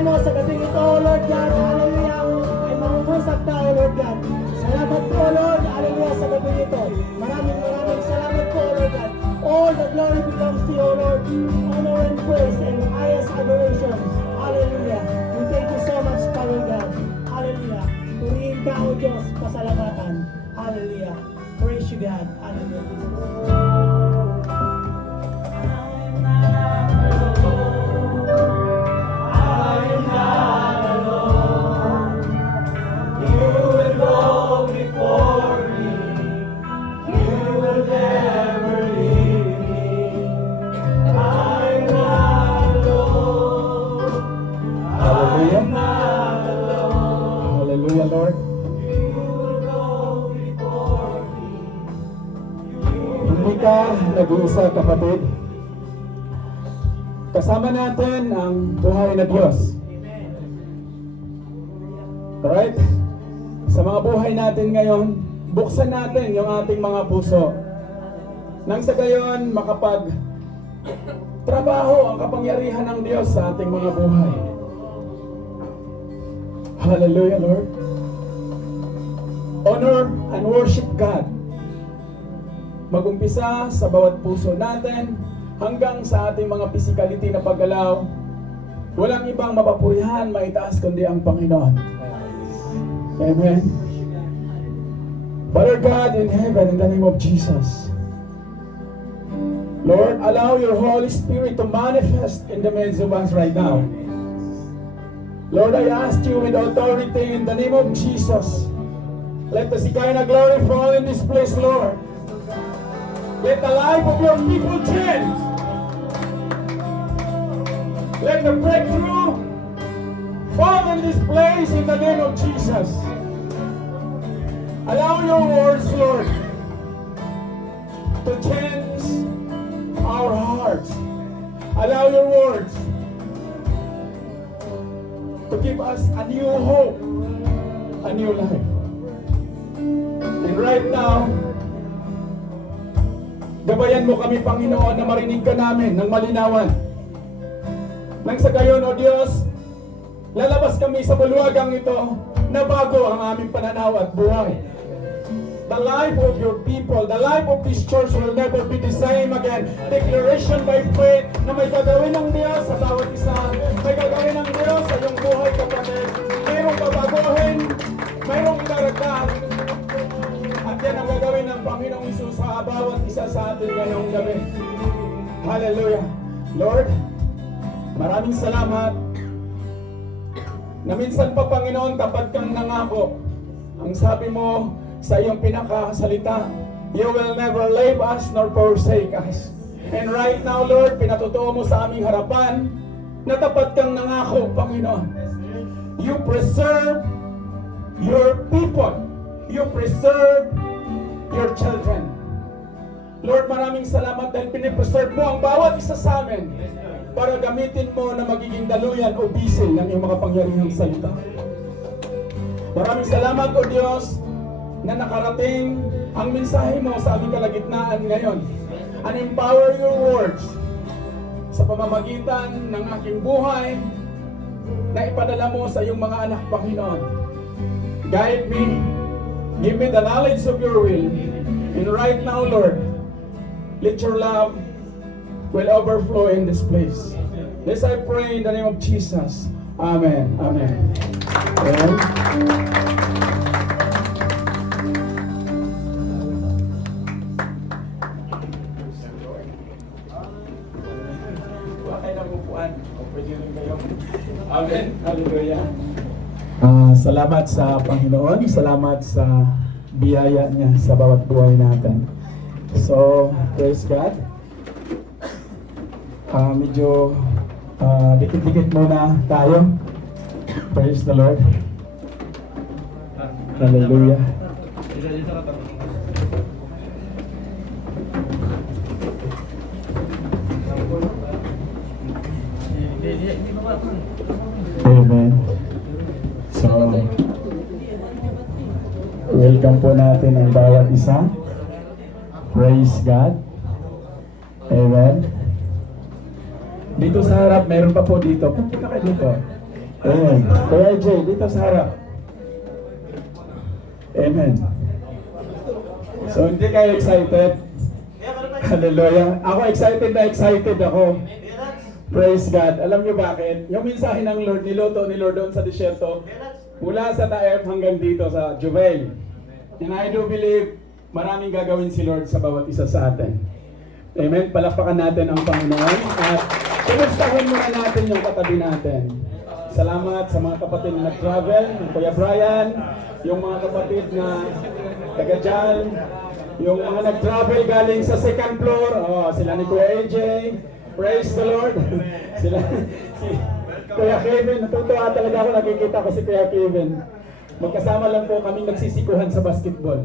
gawain mo sa gabing ito, Lord God, hallelujah, ay mangungusap tayo, Lord God. Salamat po, Lord, hallelujah, sa gabing ito. Maraming salamat po, Lord God. All the glory belongs to you, Lord. Honor and praise and highest adoration. Hallelujah. We thank you so much, Father God. Hallelujah. Purihin ka, O Diyos, pasalamatan. Hallelujah. Praise you, God. Hallelujah. Hallelujah, Lord. Hindi ka nag-uisa, kapatid. Kasama natin ang buhay na Diyos. Alright? Sa mga buhay natin ngayon, buksan natin yung ating mga puso. Nang sa gayon, makapag-trabaho ang kapangyarihan ng Diyos sa ating mga buhay. Hallelujah, Lord. Honor and worship God. Mag-umpisa sa bawat puso natin hanggang sa ating mga physicality na paggalaw. Walang ibang mapapurihan, maitaas kundi ang Panginoon. Amen. Father God in heaven, in the name of Jesus, Lord, allow your Holy Spirit to manifest in the midst of us right now. Lord, I ask you with authority in the name of Jesus, let the Shekinah glory fall in this place, Lord. Let the life of your people change. Let the breakthrough fall in this place in the name of Jesus. Allow your words, Lord, to change our hearts. Allow your words to give us a new hope, a new life. And right now, gabayan mo kami, Panginoon, na marinig ka namin ng malinawan. Nang sa gayon, O Diyos, lalabas kami sa bulwagang ito na bago ang aming pananaw at buhay. The life of your people, the life of this church will never be the same again. Declaration by faith na may gagawin ng Diyos sa bawat isa. May gagawin ng Diyos sa iyong buhay, kapatid. Mayroong babaguhin, mayroong ilaragdag. At yan ang gagawin ng Panginoong Isus sa bawat isa sa atin ngayong gabi. Hallelujah. Lord, maraming salamat na minsan pa, Panginoon, tapat kang nangako. Ang sabi mo sa iyong pinakasalita, you will never leave us nor forsake us. And right now, Lord, pinatutuo mo sa aming harapan na tapat kang nangako, Panginoon. You preserve your people. You preserve your children. Lord, maraming salamat dahil pinipreserve mo ang bawat isa sa amin para gamitin mo na magiging daluyan o bisil ng iyong makapangyarihang salita. Maraming salamat, O Diyos, na nakarating ang mensahe mo sa aming kalagitnaan ngayon. And empower your words sa pamamagitan ng aking buhay na ipadala mo sa iyong mga anak, Panginoon. Guide me, give me the knowledge of your will. And right now, Lord, let your love will overflow in this place. This I pray in the name of Jesus. Amen. Amen. Amen. Amen. Hallelujah. Salamat sa Panginoon. Salamat sa biyaya niya sa bawat buhay natin. So, praise God. Medyo dikit-dikit muna tayo. Praise the Lord. Hallelujah. Amen. So, welcome po natin ang bawat isa. Praise God. Amen. Dito sa harap, meron pa po dito. Punta kayo dito. Amen. Kuya Jay, dito sa harap. Amen. So, hindi kayo excited? Hallelujah. Ako excited na excited ako. Praise God. Alam niyo bakit? Yung mensahe ng Lord, niluto ni Lord doon sa disyerto, mula sa Taef hanggang dito sa Jubail. And I do believe maraming gagawin si Lord sa bawat isa sa atin. Amen. Palakpakan natin ang Panginoon at kumustahin muna natin yung katabi natin. Salamat sa mga kapatid na nag-travel, yung Kuya Brian, yung mga kapatid na taga dyan, yung mga nag-travel galing sa second floor, sila ni Kuya AJ, praise the Lord. Sila, si Kuya Kevin, natutuwa talaga ako, nakikita ko si Kuya Kevin. Magkasama lang po kami nagsisikuhan sa basketball.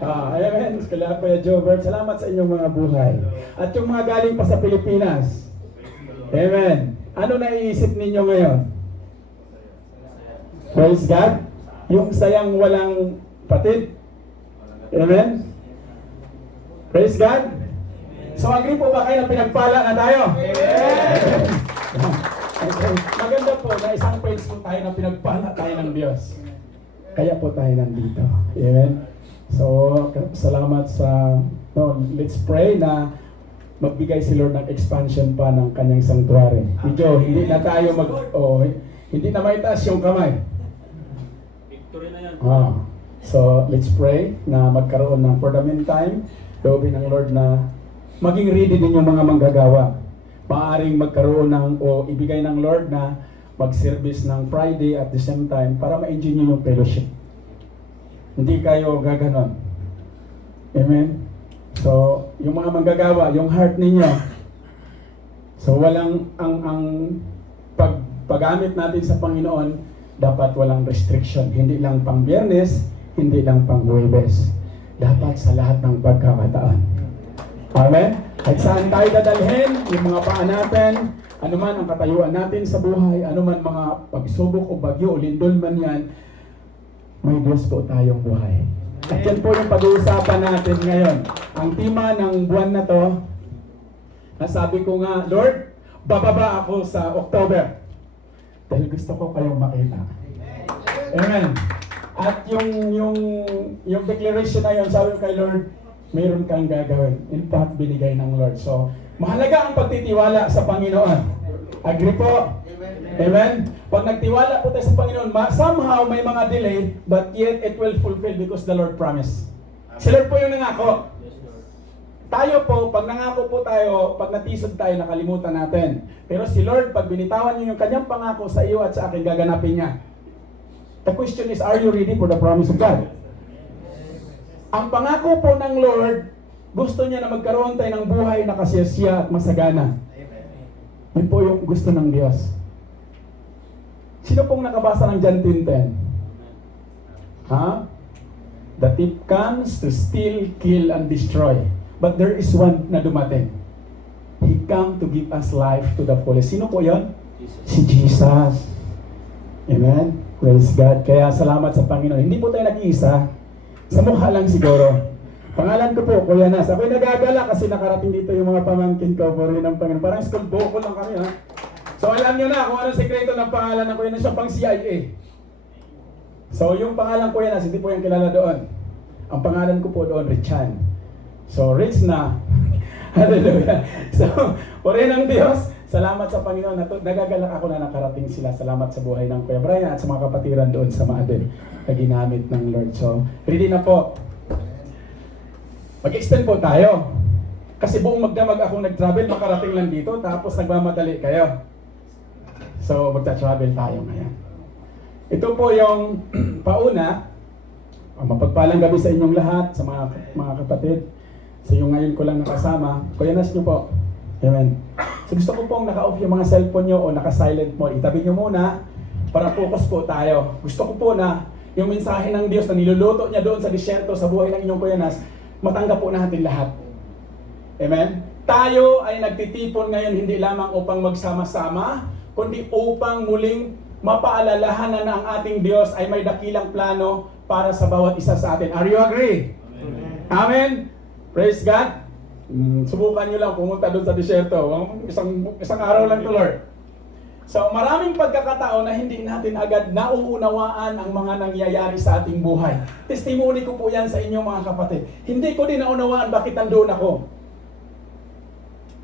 Amen. Kaya Kuya Jobert, salamat sa inyong mga buhay. At yung mga galing pa sa Pilipinas. Amen. Ano naiisip ninyo ngayon? Praise God. Yung sayang walang patid. Amen. Praise God. So agree po ba kayo na pinagpala na tayo? Amen. Okay. Maganda po na isang praise po tayo na pinagpala tayo ng Diyos. Kaya po tayo nandito. Amen. So, salamat sa, let's pray na magbigay si Lord ng expansion pa ng kanyang sanctuary. Medyo, hindi na tayo hindi na maitaas yung kamay. Victory na yan. So, let's pray na magkaroon ng, for the meantime, loobin ng Lord na maging ready din yung mga manggagawa. Maaring magkaroon ng, ibigay ng Lord na mag-service ng Friday at the same time para ma-enjoy nyo yung fellowship. Hindi kayo gaganon. Amen? So, yung mga manggagawa, yung heart ninyo. So, walang, ang paggamit natin sa Panginoon, dapat walang restriction. Hindi lang pang Biyernes, hindi lang pang Huwebes. Dapat sa lahat ng pagkakataon. Amen? At saan tayo dadalhin, yung mga paa natin, anuman ang katayuan natin sa buhay, anuman mga pagsubok o bagyo o lindol man yan, may Diyos po tayong buhay. At yan po yung pag-uusapan natin ngayon. Ang tema ng buwan na to, nasabi ko nga, Lord, bababa ako sa October. Dahil gusto ko kayong makita. Amen. At yung declaration na yun, sabi ko kay Lord, mayroon kang gagawin. In fact, binigay ng Lord. So, mahalaga ang pagtitiwala sa Panginoon. Agree po? Amen? Pag nagtiwala po tayo sa Panginoon, somehow may mga delay, but yet it will fulfill because the Lord promised. Si Lord po yung nangako. Tayo po, pag nangako po tayo, pag natisod tayo, nakalimutan natin. Pero si Lord, pag binitawan niyo yung kanyang pangako sa iyo at sa akin, gaganapin niya. The question is, are you ready for the promise of God? Ang pangako po ng Lord, gusto niya na magkaroon tayo ng buhay na kasiyasiya at masagana. Yun po yung gusto ng Diyos. Sino pong nakabasa ng John 10:10? The thief comes to steal, kill, and destroy. But there is one na dumating. He come to give us life to the fullest. Sino po yun? Si Jesus. Amen? Praise God. Kaya salamat sa Panginoon. Hindi po tayo nag-iisa. Sa mukha lang siguro. Pangalan ko po, Kuya Nas. Ako'y nagagala kasi nakarating dito yung mga pamangkin ko po rin ng Panginoon. Parang school boko lang kami, ha? So alam nyo na kung anong sekreto ng pangalan ng Kuya Nas, siya pang CIA. So yung pangalan Kuya Nas, hindi po yung kilala doon. Ang pangalan ko po doon, Richan. So rich na. Hallelujah. So, puri ng Diyos, salamat sa Panginoon. Nagagalak ako na nakarating sila. Salamat sa buhay ng Kuya Brian at sa mga kapatiran doon sa Maaden na ginamit ng Lord. So, ready na po. Mag-extend po tayo. Kasi buong magdamag akong nag-travel, makarating lang dito, tapos nagmamadali kayo. So, magta-travel tayo ngayon. Ito po yung pauna. Mapagpalang gabi sa inyong lahat, sa mga kapatid. So, yung ngayon ko lang nakasama. Kuya Nas nyo po. Amen. So, gusto ko pong naka-off yung mga cellphone nyo o naka-silent mode. Itabi nyo muna para focus po tayo. Gusto ko po na yung mensahe ng Diyos na niluluto niya doon sa disyerto, sa buhay ng inyong Kuya Nas, matanggap po natin lahat. Amen? Tayo ay nagtitipon ngayon hindi lamang upang magsama-sama, kundi upang muling mapaalalahanan na ang ating Diyos ay may dakilang plano para sa bawat isa sa atin. Are you agree? Amen? Praise God. Subukan nyo lang pumunta doon sa disyerto. Isang araw lang to, Lord. So maraming pagkakataon na hindi natin agad nauunawaan ang mga nangyayari sa ating buhay. Testimony ko po yan sa inyo mga kapatid. Hindi ko din naunawaan bakit nandoon ako.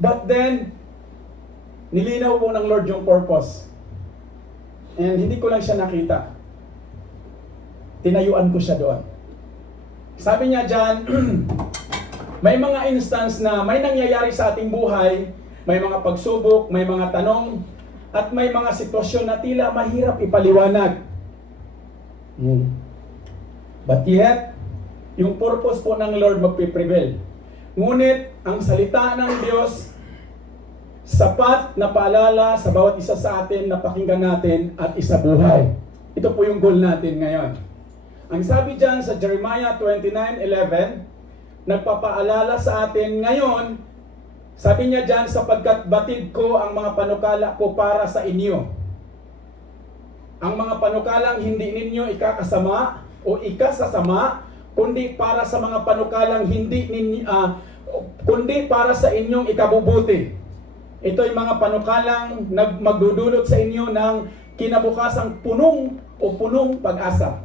But then, nilinaw po ng Lord yung purpose. And hindi ko lang siya nakita. Tinayuan ko siya doon. Sabi niya dyan, may mga instance na may nangyayari sa ating buhay, may mga pagsubok, may mga tanong, at may mga sitwasyon na tila mahirap ipaliwanag. But yet, yung purpose po ng Lord magpiprevail. Ngunit, ang salita ng Diyos, sapat na paalala sa bawat isa sa atin na pakinggan natin at isabuhay. Ito po yung goal natin ngayon. Ang sabi dyan sa Jeremiah 29:11, nagpapaalala sa atin ngayon, sabi niya dyan, sapagkat batid ko ang mga panukala ko para sa inyo. Ang mga panukalang hindi ninyo ikakasama o ikasasama, kundi para sa mga panukalang kundi para sa inyong ikabubuti. Ito ay mga panukalang magdudulot sa inyo ng kinabukasang punong pag-asa.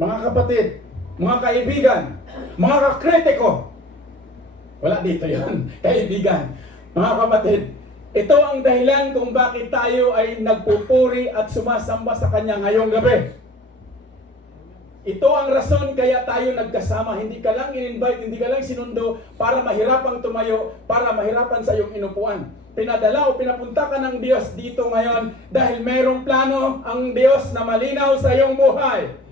Mga kapatid, mga kaibigan, mga kakritiko, wala dito yan, kaibigan. Mga kapatid, ito ang dahilan kung bakit tayo ay nagpupuri at sumasamba sa Kanya ngayong gabi. Ito ang rason kaya tayo nagkasama. Hindi ka lang in-invite, hindi ka lang sinundo para mahirapang tumayo, para mahirapan sa iyong inupuan. Pinadala o pinapunta ka ng Diyos dito ngayon dahil mayroong plano ang Diyos na malinaw sa iyong buhay.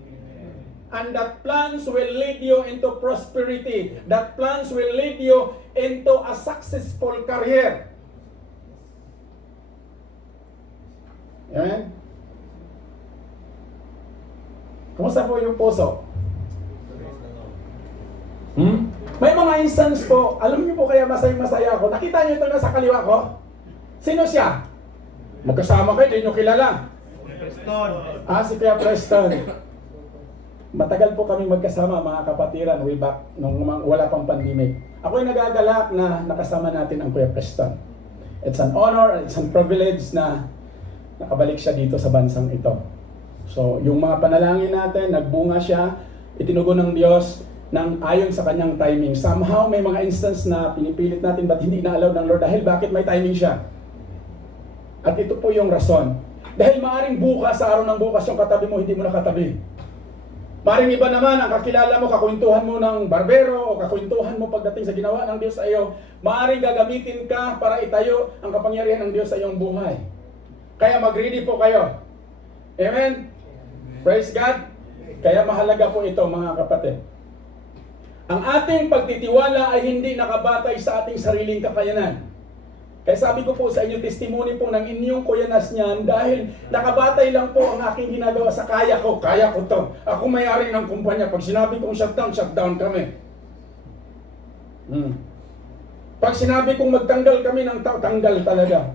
And that plans will lead you into prosperity. That plans will lead you into a successful career. Amen? Kumusta po yung puso? May mga instance po, alam niyo po kaya masaya ako. Nakita niyo ito na sa kaliwa ko? Sino siya? Magkasama kayo, di niyo kilala. Preston. Si Kuya Preston. Matagal po kami magkasama mga kapatiran way back nung wala pang pandemic. Ako ay nagagalak na nakasama natin ang Kuya Preston. It's an honor, it's a privilege na nakabalik siya dito sa bansang ito. So, yung mga panalangin natin, nagbunga siya, itinugon ng Diyos ng ayon sa kanyang timing. Somehow, may mga instance na pinipilit natin ba't hindi na-allow ng Lord dahil bakit may timing siya. At ito po yung rason. Dahil maaring bukas, sa araw ng bukas, yung katabi mo, hindi mo nakatabi. Maring iba naman, ang kakilala mo, kakwentuhan mo ng barbero o kakwentuhan mo pagdating sa ginawa ng Diyos sa iyo, maaaring gagamitin ka para itayo ang kapangyarihan ng Diyos sa iyong buhay. Kaya mag-ready po kayo. Amen? Praise God. Kaya mahalaga po ito mga kapatid. Ang ating pagtitiwala ay hindi nakabatay sa ating sariling kakayanan. Kaya sabi ko po sa inyo, testimony po ng inyong kuyanas niyan dahil nakabatay lang po ang aking ginagawa sa kaya ko. Kaya ko to. Ako may-ari ng kumpanya. Pag sinabi kong shutdown kami. Pag sinabi kong magtanggal kami ng tao, tanggal talaga.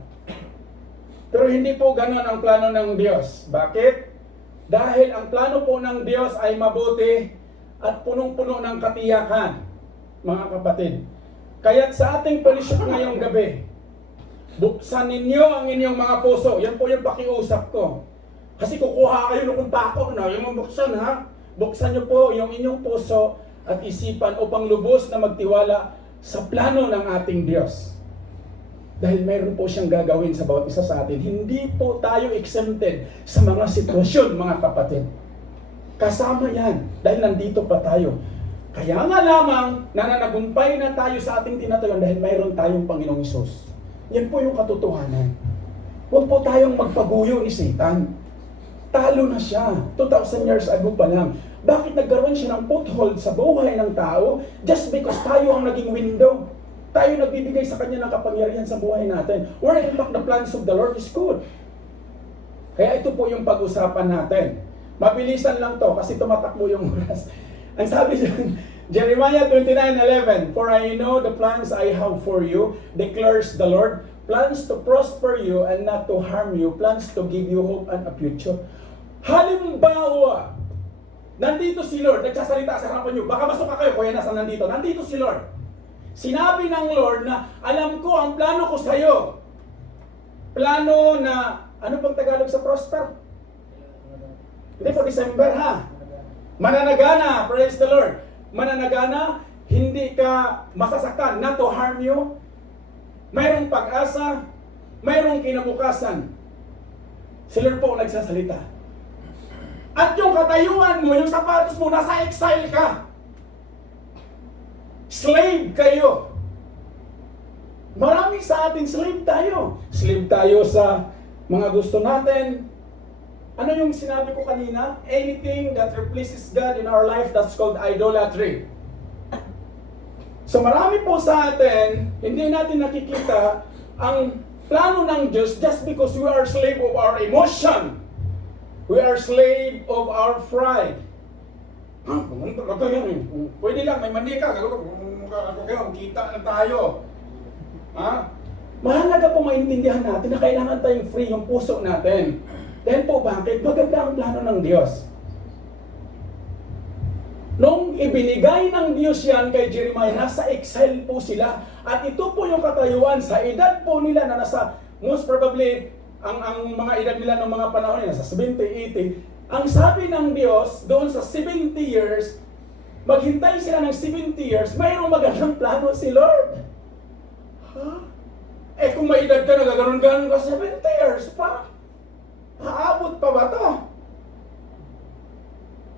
Pero hindi po ganon ang plano ng Diyos. Bakit? Dahil ang plano po ng Diyos ay mabuti at punong-puno ng katiyakan, mga kapatid. Kaya't sa ating fellowship ngayong gabi, buksan ninyo ang inyong mga puso. Yan po yung pakiusap ko. Kasi kukuha kayo ng tako na yung buksan ha. Buksan nyo po yung inyong puso at isipan upang lubos na magtiwala sa plano ng ating Diyos. Dahil mayroon po siyang gagawin sa bawat isa sa atin. Hindi po tayo exempted sa mga sitwasyon, mga kapatid. Kasama yan dahil nandito pa tayo. Kaya nga lamang nananagumpay na tayo sa ating tinatayuan dahil mayroon tayong Panginoong Hesus. Yan po yung katotohanan. Huwag po tayong magpaguyo ni Satan. Talo na siya. 2,000 years ago pa lang. Bakit nagkaroon siya ng foothold sa buhay ng tao? Just because tayo ang naging window. Tayo nagbibigay sa kanya ng kapangyarihan sa buhay natin. Where in fact the plans of the Lord is good. Kaya ito po yung pag-usapan natin. Mabilisan lang to kasi tumatakbo yung oras. Ang sabi dyan, Jeremiah 29:11, for I know the plans I have for you, declares the Lord, plans to prosper you and not to harm you, plans to give you hope and a future. Halimbawa, nandito si Lord, nagsasalita sa harapan nyo, baka masuka kayo, kuya nasa nandito, nandito si Lord. Sinabi ng Lord na, alam ko ang plano ko sa iyo. plano na, ano pang Tagalog sa prosper? Hindi po, December ha. Mananagana, praise the Lord. Mananagana, hindi ka masasaktan, not to harm you. Mayroong pag-asa, mayroong kinabukasan. Si Lord po ang nagsasalita. At yung katayuan mo, yung sapatos mo, nasa exile ka. Slave kayo. Marami sa atin slave tayo. Slave tayo sa mga gusto natin. Ano yung sinabi ko kanina? Anything that replaces God in our life, that's called idolatry. So marami po sa atin, hindi natin nakikita ang plano ng Diyos just because we are slave of our emotion. We are slave of our pride. Pumunta ka yan eh. Pwede lang, may manika. Kita na tayo. Ha? Mahalaga po maintindihan natin na kailangan tayong free yung puso natin. Dahil po bakit? Maganda ang plano ng Diyos. Nung ibinigay ng Diyos yan kay Jeremiah, nasa exile po sila. At ito po yung katayuan sa edad po nila na nasa, most probably, ang mga edad nila ng mga panahon nila, nasa 70, 80. Ang sabi ng Diyos, doon sa 70 years, maghintay sila ng 70 years, mayroong magandang plano si Lord. Ha? Eh kung may edad ka, nagaganon-ganon ka 70 years pa. Haabot pa ba to?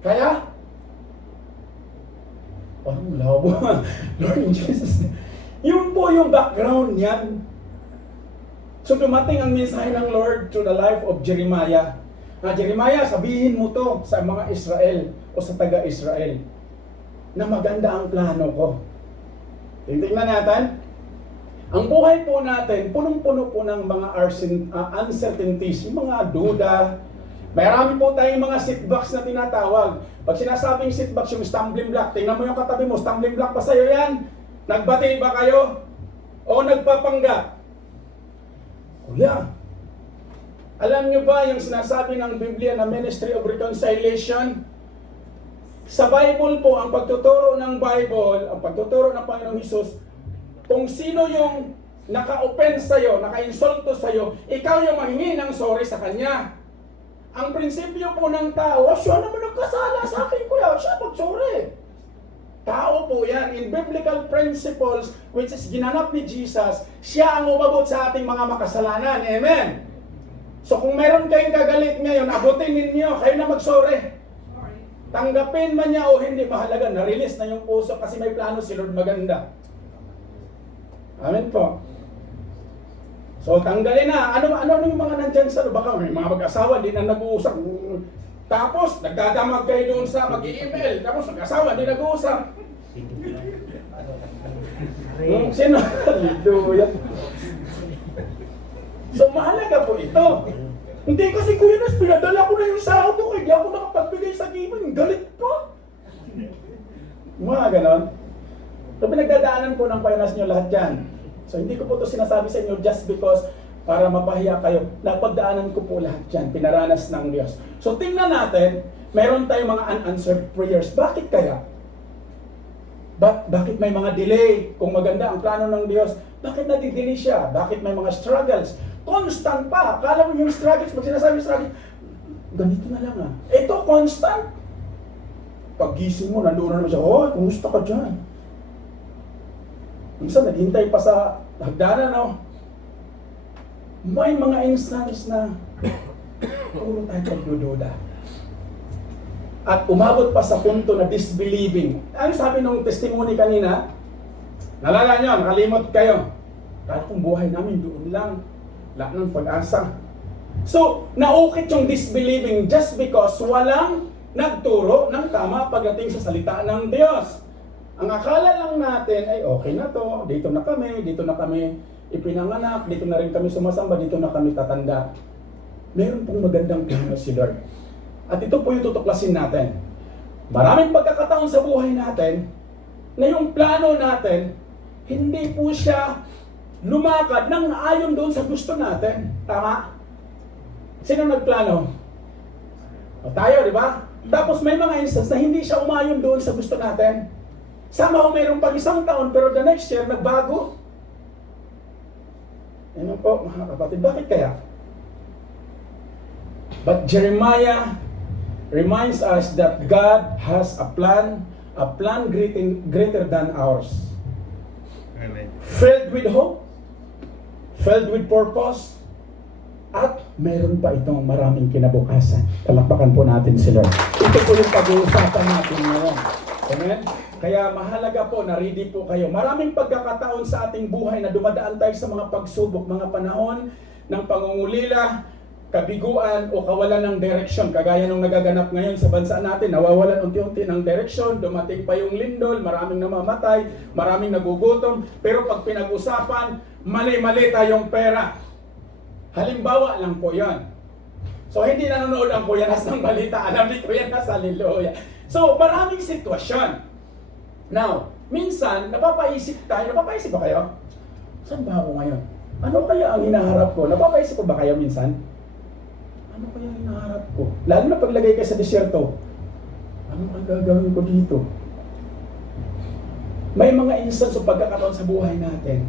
Kaya, parang labo. Lord Jesus. Yun po yung background niyan. So dumating ang mensahe ng Lord to the life of Jeremiah. Jeremiah, sabihin mo to sa mga Israel o sa taga-Israel na maganda ang plano ko. Tingnan natin. Ang buhay po natin, punong-puno po ng mga uncertainties, yung mga duda. Marami po tayong mga setbacks na tinatawag. Pag sinasabing setbacks, yung stumbling block, tingnan mo yung katabi mo, stumbling block pa sa'yo yan. Nagbati ba kayo? O nagpapanggap? Kuya, alam nyo ba yung sinasabi ng Biblia na Ministry of Reconciliation? Sa Bible po, ang pagtuturo ng Bible, ang pagtuturo ng Panginoong Hesus, kung sino yung naka-offense sa'yo, naka-insulto sa'yo, ikaw yung mahingi ng sorry sa kanya. Ang prinsipyo po ng tao, siya naman nagkasala sa akin, kuya, siya mag-sorry. Tao po yan. In biblical principles, which is ginanap ni Jesus, siya ang umabot sa ating mga makasalanan. Amen? So kung meron kayong kagalit ngayon, abutin ninyo, kayo na mag-sorry. Tanggapin man niya o hindi, mahalaga, na-release na yung puso kasi may plano si Lord maganda. Amen po. So tanggalin na. Ano yung mga nandyan sa baka may mga mag-asawa di na nag-uusap. Tapos nagdadamag kayo doon sa mag-email. Tapos mag-asawa di nag-uusap. Sino? Hallelujah. So mahalaga po ito. Hindi kasi Kuya Nas, pinadala ko na yung sahod ko. Hindi ako nakapagbigay sa given. Galit pa. Mga ganon. So pinagdadaanan po ng finance nyo lahat yan. So hindi ko po ito sinasabi sa inyo just because para mapahiya kayo. Napagdaanan ko po lahat yan. Pinaranas ng Diyos. So tingnan natin, meron tayong mga unanswered prayers. Bakit kaya? Bakit may mga delay? Kung maganda ang plano ng Diyos, bakit nadidelay siya? Bakit may mga struggles? Constant pa. Akala mo yung struggles, pag sinasabi struggles, ganito na lang ah. Ito constant. Pag-gising mo, nandoon na naman siya, hoy, kumusta ka dyan? Minsan, naghintay pa sa hagdanan, no? May mga instance na puro tayo nagdududa. At umabot pa sa punto na disbelieving. Ano sabi nung testimony kanina? Nalala nyo, nakalimot kayo. Kahit kung buhay namin, doon lang. Wala ng pag-asa. So, naukit yung disbelieving just because walang nagturo ng tama pagdating sa salita ng Diyos. Ang akala lang natin ay okay na to, dito na kami ipinanganak, dito na rin kami sumasamba, dito na kami tatanda. Meron pong magandang plano si Lord. At ito po yung tutuklasin natin. Maraming pagkakataon sa buhay natin na yung plano natin, hindi po siya lumakad nang ayon doon sa gusto natin. Tama? Sino nagplano? O tayo, di ba? Tapos may mga instance na hindi siya umayon doon sa gusto natin. Sama kung mayroong pag isang taon pero the next year nagbago. Ano po, mga kapatid, bakit kaya? But Jeremiah reminds us that God has a plan greater than ours. Amen. Filled with hope, filled with purpose, at meron pa itong maraming kinabukasan. Palakpakan po natin si Lord. Ito po yung pag-uusapan natin ngayon. Amen? Kaya mahalaga po na ready po kayo. Maraming pagkakataon sa ating buhay na dumadaan tayo sa mga pagsubok, mga panahon ng pangungulila, kabiguan o kawalan ng direksyon. Kagaya nung nagaganap ngayon sa bansa natin, nawawalan unti-unti ng direksyon, dumating pa yung lindol, maraming namamatay, maraming nagugutom. Pero pag pinag-usapan, mali-mali tayong pera. Halimbawa lang po yan. So hindi nanonood ang Kuya Nas ng balita, alam ni Kuya Nas, hallelujah. So maraming sitwasyon. Now, minsan, napapaisip ba kayo? Saan ba ako ngayon? Ano kaya ang hinaharap ko? Napapaisip ko ba kayo minsan? Ano kaya ang hinaharap ko? Lalo na paglagay kayo sa disyerto. Ano kaya gagawin ko dito? May mga instance o pagkakataon sa buhay natin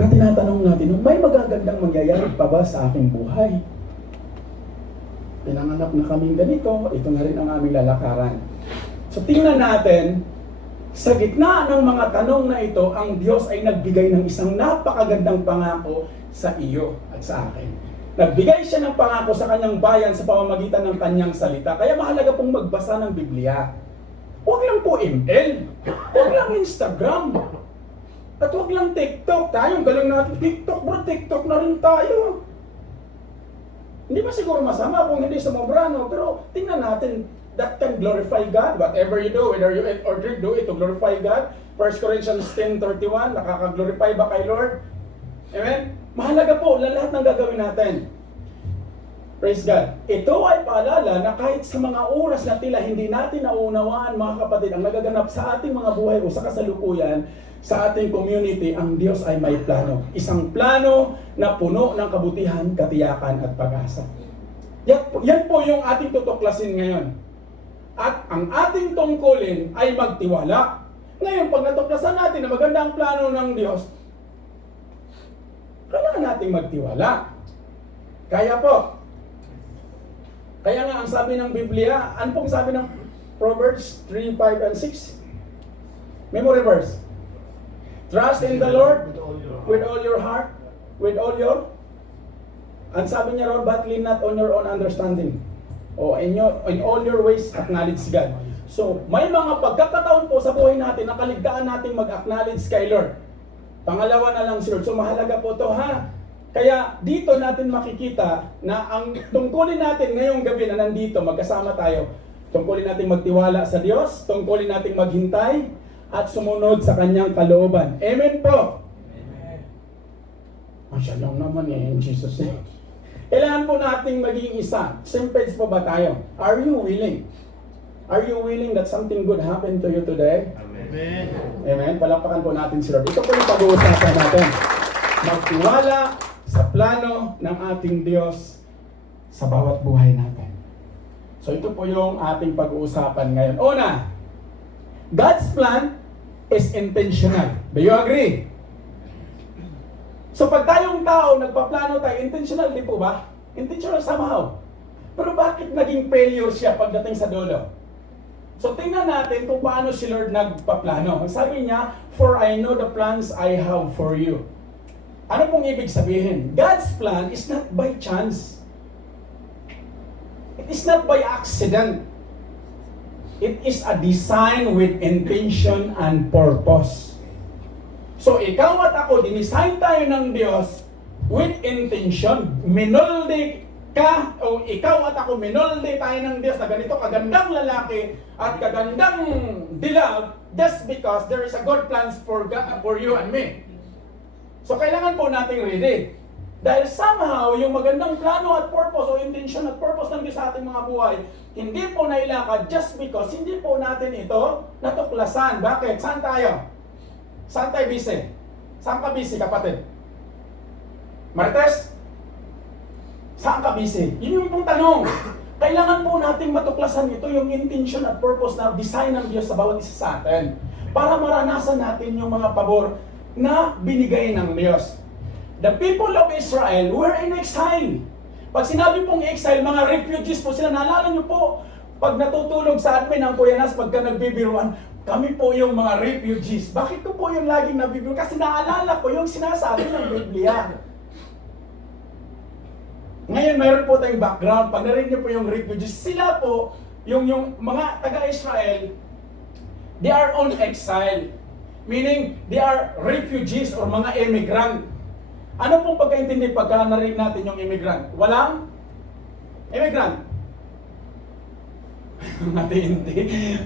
na tinatanong natin, may magagandang mangyayari pa ba sa aking buhay? Pinanganak na kaming ganito, ito na rin ang aming lalakaran. So tingnan natin, sa gitna ng mga tanong na ito, ang Diyos ay nagbigay ng isang napakagandang pangako sa iyo at sa akin. Nagbigay siya ng pangako sa kanyang bayan sa pamamagitan ng kanyang salita. Kaya mahalaga pong magbasa ng Biblia. Huwag lang po email, huwag lang Instagram, at huwag lang TikTok. Tayong galing natin, TikTok bro, TikTok na rin tayo. Hindi ba siguro masama kung hindi sumobra, no? Pero tingnan natin, that can glorify God. Whatever you do, whether you eat or drink, do it to glorify God. 1 Corinthians 10:31, nakaka-glorify ba kay Lord? Amen? Mahalaga po, lahat ng gagawin natin. Praise God. Ito ay paalala na kahit sa mga oras na tila hindi natin naunawaan, mga kapatid, ang nagaganap sa ating mga buhay o sa kasalukuyan, sa ating community, ang Diyos ay may plano. Isang plano na puno ng kabutihan, katiyakan at pag-asa. Yan po yung ating tutuklasin ngayon. At ang ating tungkulin ay magtiwala. Ngayon, pag natuklasan natin na maganda ang plano ng Diyos, kailangan nating magtiwala. Kaya po. Kaya nga ang sabi ng Biblia, ano pong sabi ng Proverbs 3, 5, and 6? Memory verse. Trust in the Lord with all your heart, with all your... Ang sabi niya ron, but lean not on your own understanding. O in all your ways, acknowledge God. So, may mga pagkakataon po sa buhay natin na kaligtaan natin mag-acknowledge kay Lord. Pangalawa na lang si Lord. So, mahalaga po to ha. Kaya dito natin makikita na ang tungkulin natin ngayong gabi na nandito, magkasama tayo, tungkulin natin magtiwala sa Diyos, tungkulin natin maghintay, at sumunod sa kanyang kalooban. Amen po! Amen. Masya lang naman in Jesus name. Kailangan po nating maging isa. Same page po ba tayo? Are you willing? Are you willing that something good happen to you today? Amen. Amen. Palakpakan po natin si Lord. Ito po yung pag-uusapan natin. Magtiwala sa plano ng ating Diyos sa bawat buhay natin. So ito po yung ating pag-uusapan ngayon. Una, God's plan is intentional. Do you agree? So pag tayong tao, nagpaplano tayo, intentional di po ba? Intentional somehow. Pero bakit naging failure siya pagdating sa dulo? So tingnan natin kung paano si Lord nagpaplano. Sabi niya, for I know the plans I have for you. Ano pong ibig sabihin? God's plan is not by chance. It is not by accident. It is a design with intention and purpose. So ikaw at ako, dinisign tayo ng Diyos with intention. Minolde ka, o ikaw at ako, minolde tayo ng Diyos na ganito kagandang lalaki at kagandang dilag just because there is a good plans for you and me. So kailangan po nating ready. Dahil somehow, yung magandang plano at purpose o intention at purpose ng Diyos sa ating mga buhay, hindi po nailakad just because hindi po natin ito natuklasan. Bakit? Saan tayo? Saan tayo busy? Saan ka busy, kapatid? Marites? Saan ka busy? Yun yung pong tanong. Kailangan po natin matuklasan ito, yung intention at purpose na design ng Diyos sa bawat isa sa atin. Para maranasan natin yung mga pabor na binigay ng Diyos. the people of Israel were in exile. Pag sinabi pong exile, mga refugees po sila. Naalala niyo po, pag natutulog sa amin ang Kuya Nas, pagka nagbibiruan, kami po yung mga refugees. Bakit ko po yung laging nabibiruan? Kasi naalala ko yung sinasabi ng Biblia. Ngayon, mayroon po tayong background. Pag narinig niyo po yung refugees, sila po, yung mga taga-Israel, they are on exile. Meaning, they are refugees or mga immigrant. Ano pong pagkaintindi pagka narinig natin yung immigrant? Walang immigrant. Mga TNT,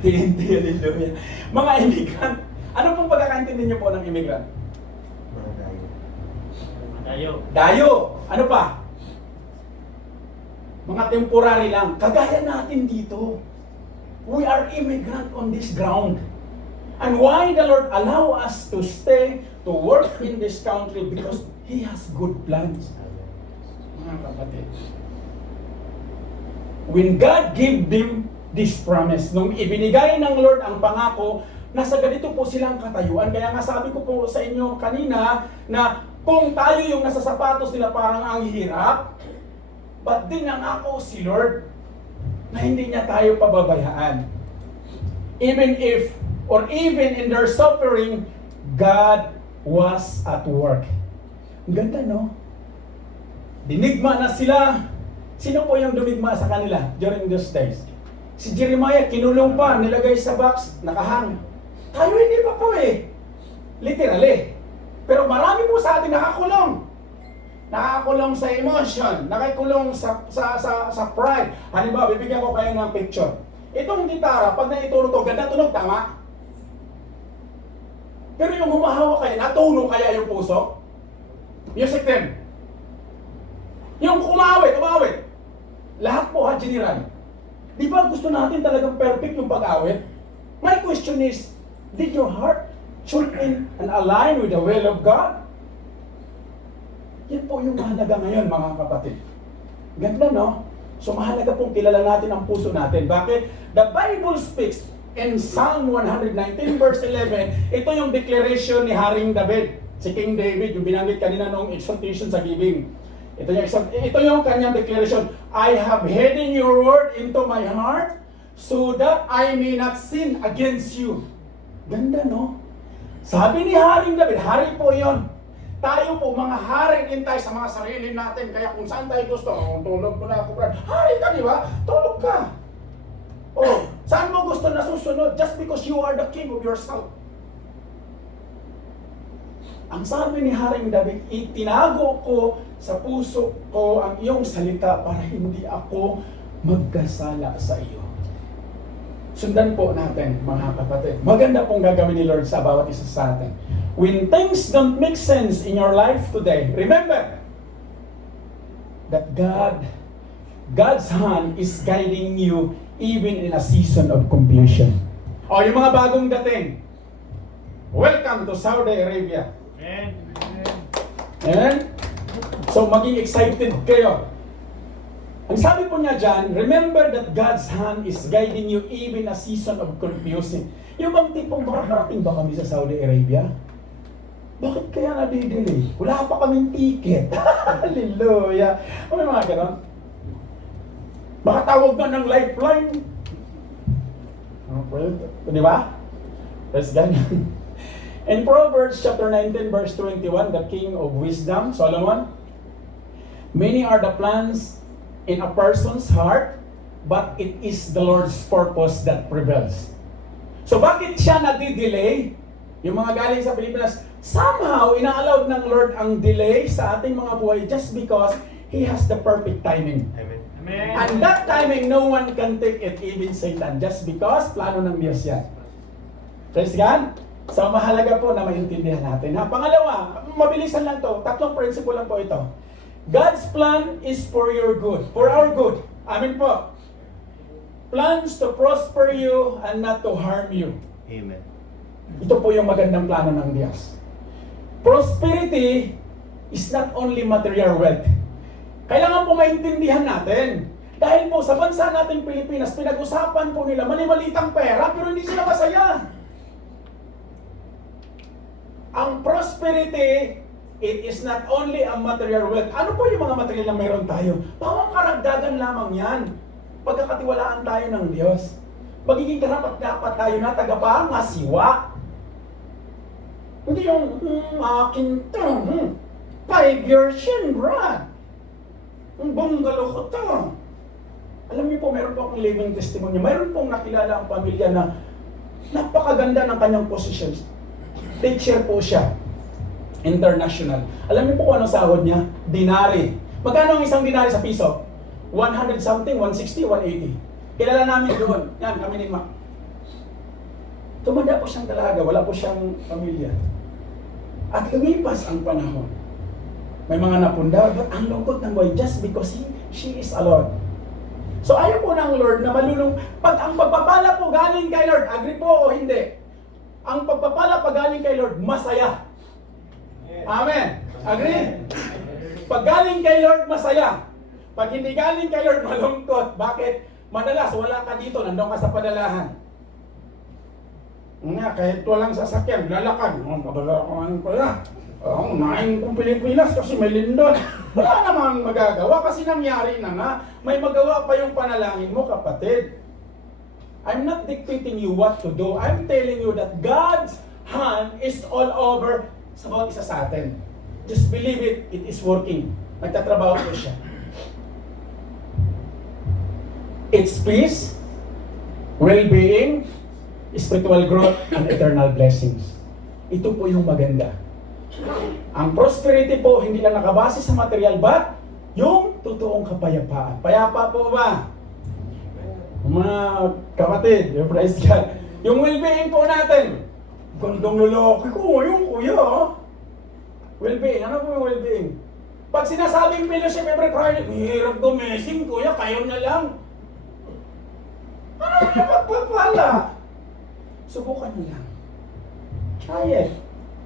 hallelujah. Mga immigrant. Ano pong pagkakaintindi niyo po ng immigrant? Tayo. Dayo. Ano pa? Mga temporary lang. Kagaya natin dito. We are immigrant on this ground. And why the Lord allow us to stay, to work in this country? Because He has good plans. Mga kapatid. When God gave them this promise, nung ibinigay ng Lord ang pangako, nasa ganito po silang katayuan. Kaya nga sabi ko po sa inyo kanina na kung tayo yung nasa sapatos nila parang ang hirap, but din nangako si Lord na hindi niya tayo pababayaan. Even in their suffering, God was at work. Ang ganda, no? Dinigma na sila. Sino po yung dumigma sa kanila during those days? Si Jeremiah, kinulong pa, nilagay sa box, nakahang. Tayo hindi pa po eh. Literally. Pero marami po sa atin nakakulong. Nakakulong sa emotion, nakakulong sa pride. Halimbawa, bibigyan ko kayo ng picture. Itong gitara, pag naituro to, ganda tunog, tama? Pero yung humahawak kayo, natunog kaya yung puso? Music them. Yung umawit. Lahat po ha, general. Di ba gusto natin talagang perfect yung pag-awit? My question is, did your heart tune in and align with the will of God? Yan po yung mahalaga ngayon, mga kapatid. Ganda, no? So mahalaga pong kilala natin ang puso natin. Bakit? The Bible speaks in Psalm 119 verse 11, ito yung declaration ni Haring David. Si King David, yung binanggit kanina noong exhortation sa giving. Ito yung kanyang declaration. I have hidden your word into my heart so that I may not sin against you. Ganda, no? Sabi ni Haring David, hari po yon. Tayo po, mga hari din tayo sa mga sarili natin. Kaya kung saan tayo gusto, tulog ko na ako, Brad. Hari ka, di ba? Tulog ka. Oh, saan mo gusto na susunod? Just because you are the king of yourself. Ang sabi ni Haring David, itinago ko sa puso ko ang iyong salita para hindi ako magkasala sa iyo. Sundan po natin, mga kapatid. Maganda pong gagawin ni Lord sa bawat isa sa atin. When things don't make sense in your life today, remember that God's hand is guiding you even in a season of confusion. O, yung mga bagong dating, welcome to Saudi Arabia. Amen. Amen? So, maging excited kayo. Ang sabi po niya dyan, remember that God's hand is guiding you even a season of confusion. Yung bang tipong makakarating ba kami sa Saudi Arabia? Bakit kaya nadidelay? Wala pa kaming ticket. Hallelujah. O may mga ganon? Makatawag na ng lifeline. Di ba? That's ganyan. In Proverbs chapter 19 verse 21, the king of wisdom, Solomon, many are the plans in a person's heart, but it is the Lord's purpose that prevails. So bakit siya nadidelay? Yung mga galing sa Pilipinas, somehow ina-allowed ng Lord ang delay sa ating mga buhay just because He has the perfect timing. Amen. Amen. And that timing, no one can take it, even Satan, just because plano ng Diyos yan. Praise God? So mahalaga po na maintindihan natin. Pangalawa, mabilisan lang to, tatlong principle lang po ito. God's plan is for your good, for our good. Amin po. Plans to prosper you and not to harm you. Amen. Ito po yung magandang plano ng Diyos. Prosperity is not only material wealth. Kailangan po maintindihan natin. Dahil po sa bansa nating Pilipinas, pinag-usapan po nila mali-malitang pera pero hindi sila masaya. Ang prosperity it is not only a material wealth. Ano po yung mga material na meron tayo? Pawang karagdagan lamang yan. Pagkakatiwalaan tayo ng Diyos. Magiging karapat-dapat tayo na tagapangasiwa. Hindi yung, akin to, 5 years yan, brad. Ang bungalow ko to. Alam niyo po, meron po akong living testimony. Meron pong nakilala ang pamilya na napakaganda ng kanyang positions. Teacher po siya. International. Alam niyo po kung anong sahod niya? Dinari. Magkano ang isang dinari sa piso? 100 something, 160, 180. Kilala namin doon. Yan, kami ni Mac. Tumanda po siyang dalaga, wala po siyang pamilya. At lumipas ang panahon. May mga napunda, but ang lungkot ng boy just because she is alone. So ayaw po ng Lord na malulung. Pag ang pagpapala po galing kay Lord, agree po o hindi? Ang pagpapala pag galing kay Lord, masaya. Amen. Agree? Pag galing kay Lord, masaya. Pag hindi galing kay Lord, malungkot. Bakit? Madalas, wala ka dito, nandun ka sa padalahan. Nga, kahit walang sasakyan, lalakad. Padala ko ano pala. Unahin kong Pilipinas kasi may lindol. Wala namang magagawa kasi nangyari na nga. May magawa pa yung panalangin mo, kapatid. I'm not dictating you what to do. I'm telling you that God's hand is all over sa bawat isa sa atin. Just believe it, it is working. Nagtatrabaho po siya. It's peace, well-being, spiritual growth, and eternal blessings. Ito po yung maganda. Ang prosperity po, hindi lang nakabase sa material, but yung totoong kapayapaan. Payapa po ba? Mga kapatid, praise God. Yung well-being po natin. Gandong lalaki ko, yung kuya. Well-being, ano po yung well-being? Pag sinasabing fellowship every Friday, hirap gumising, kuya, kayo na lang. Ano yung pagpapala? Subukan nyo lang. Try it.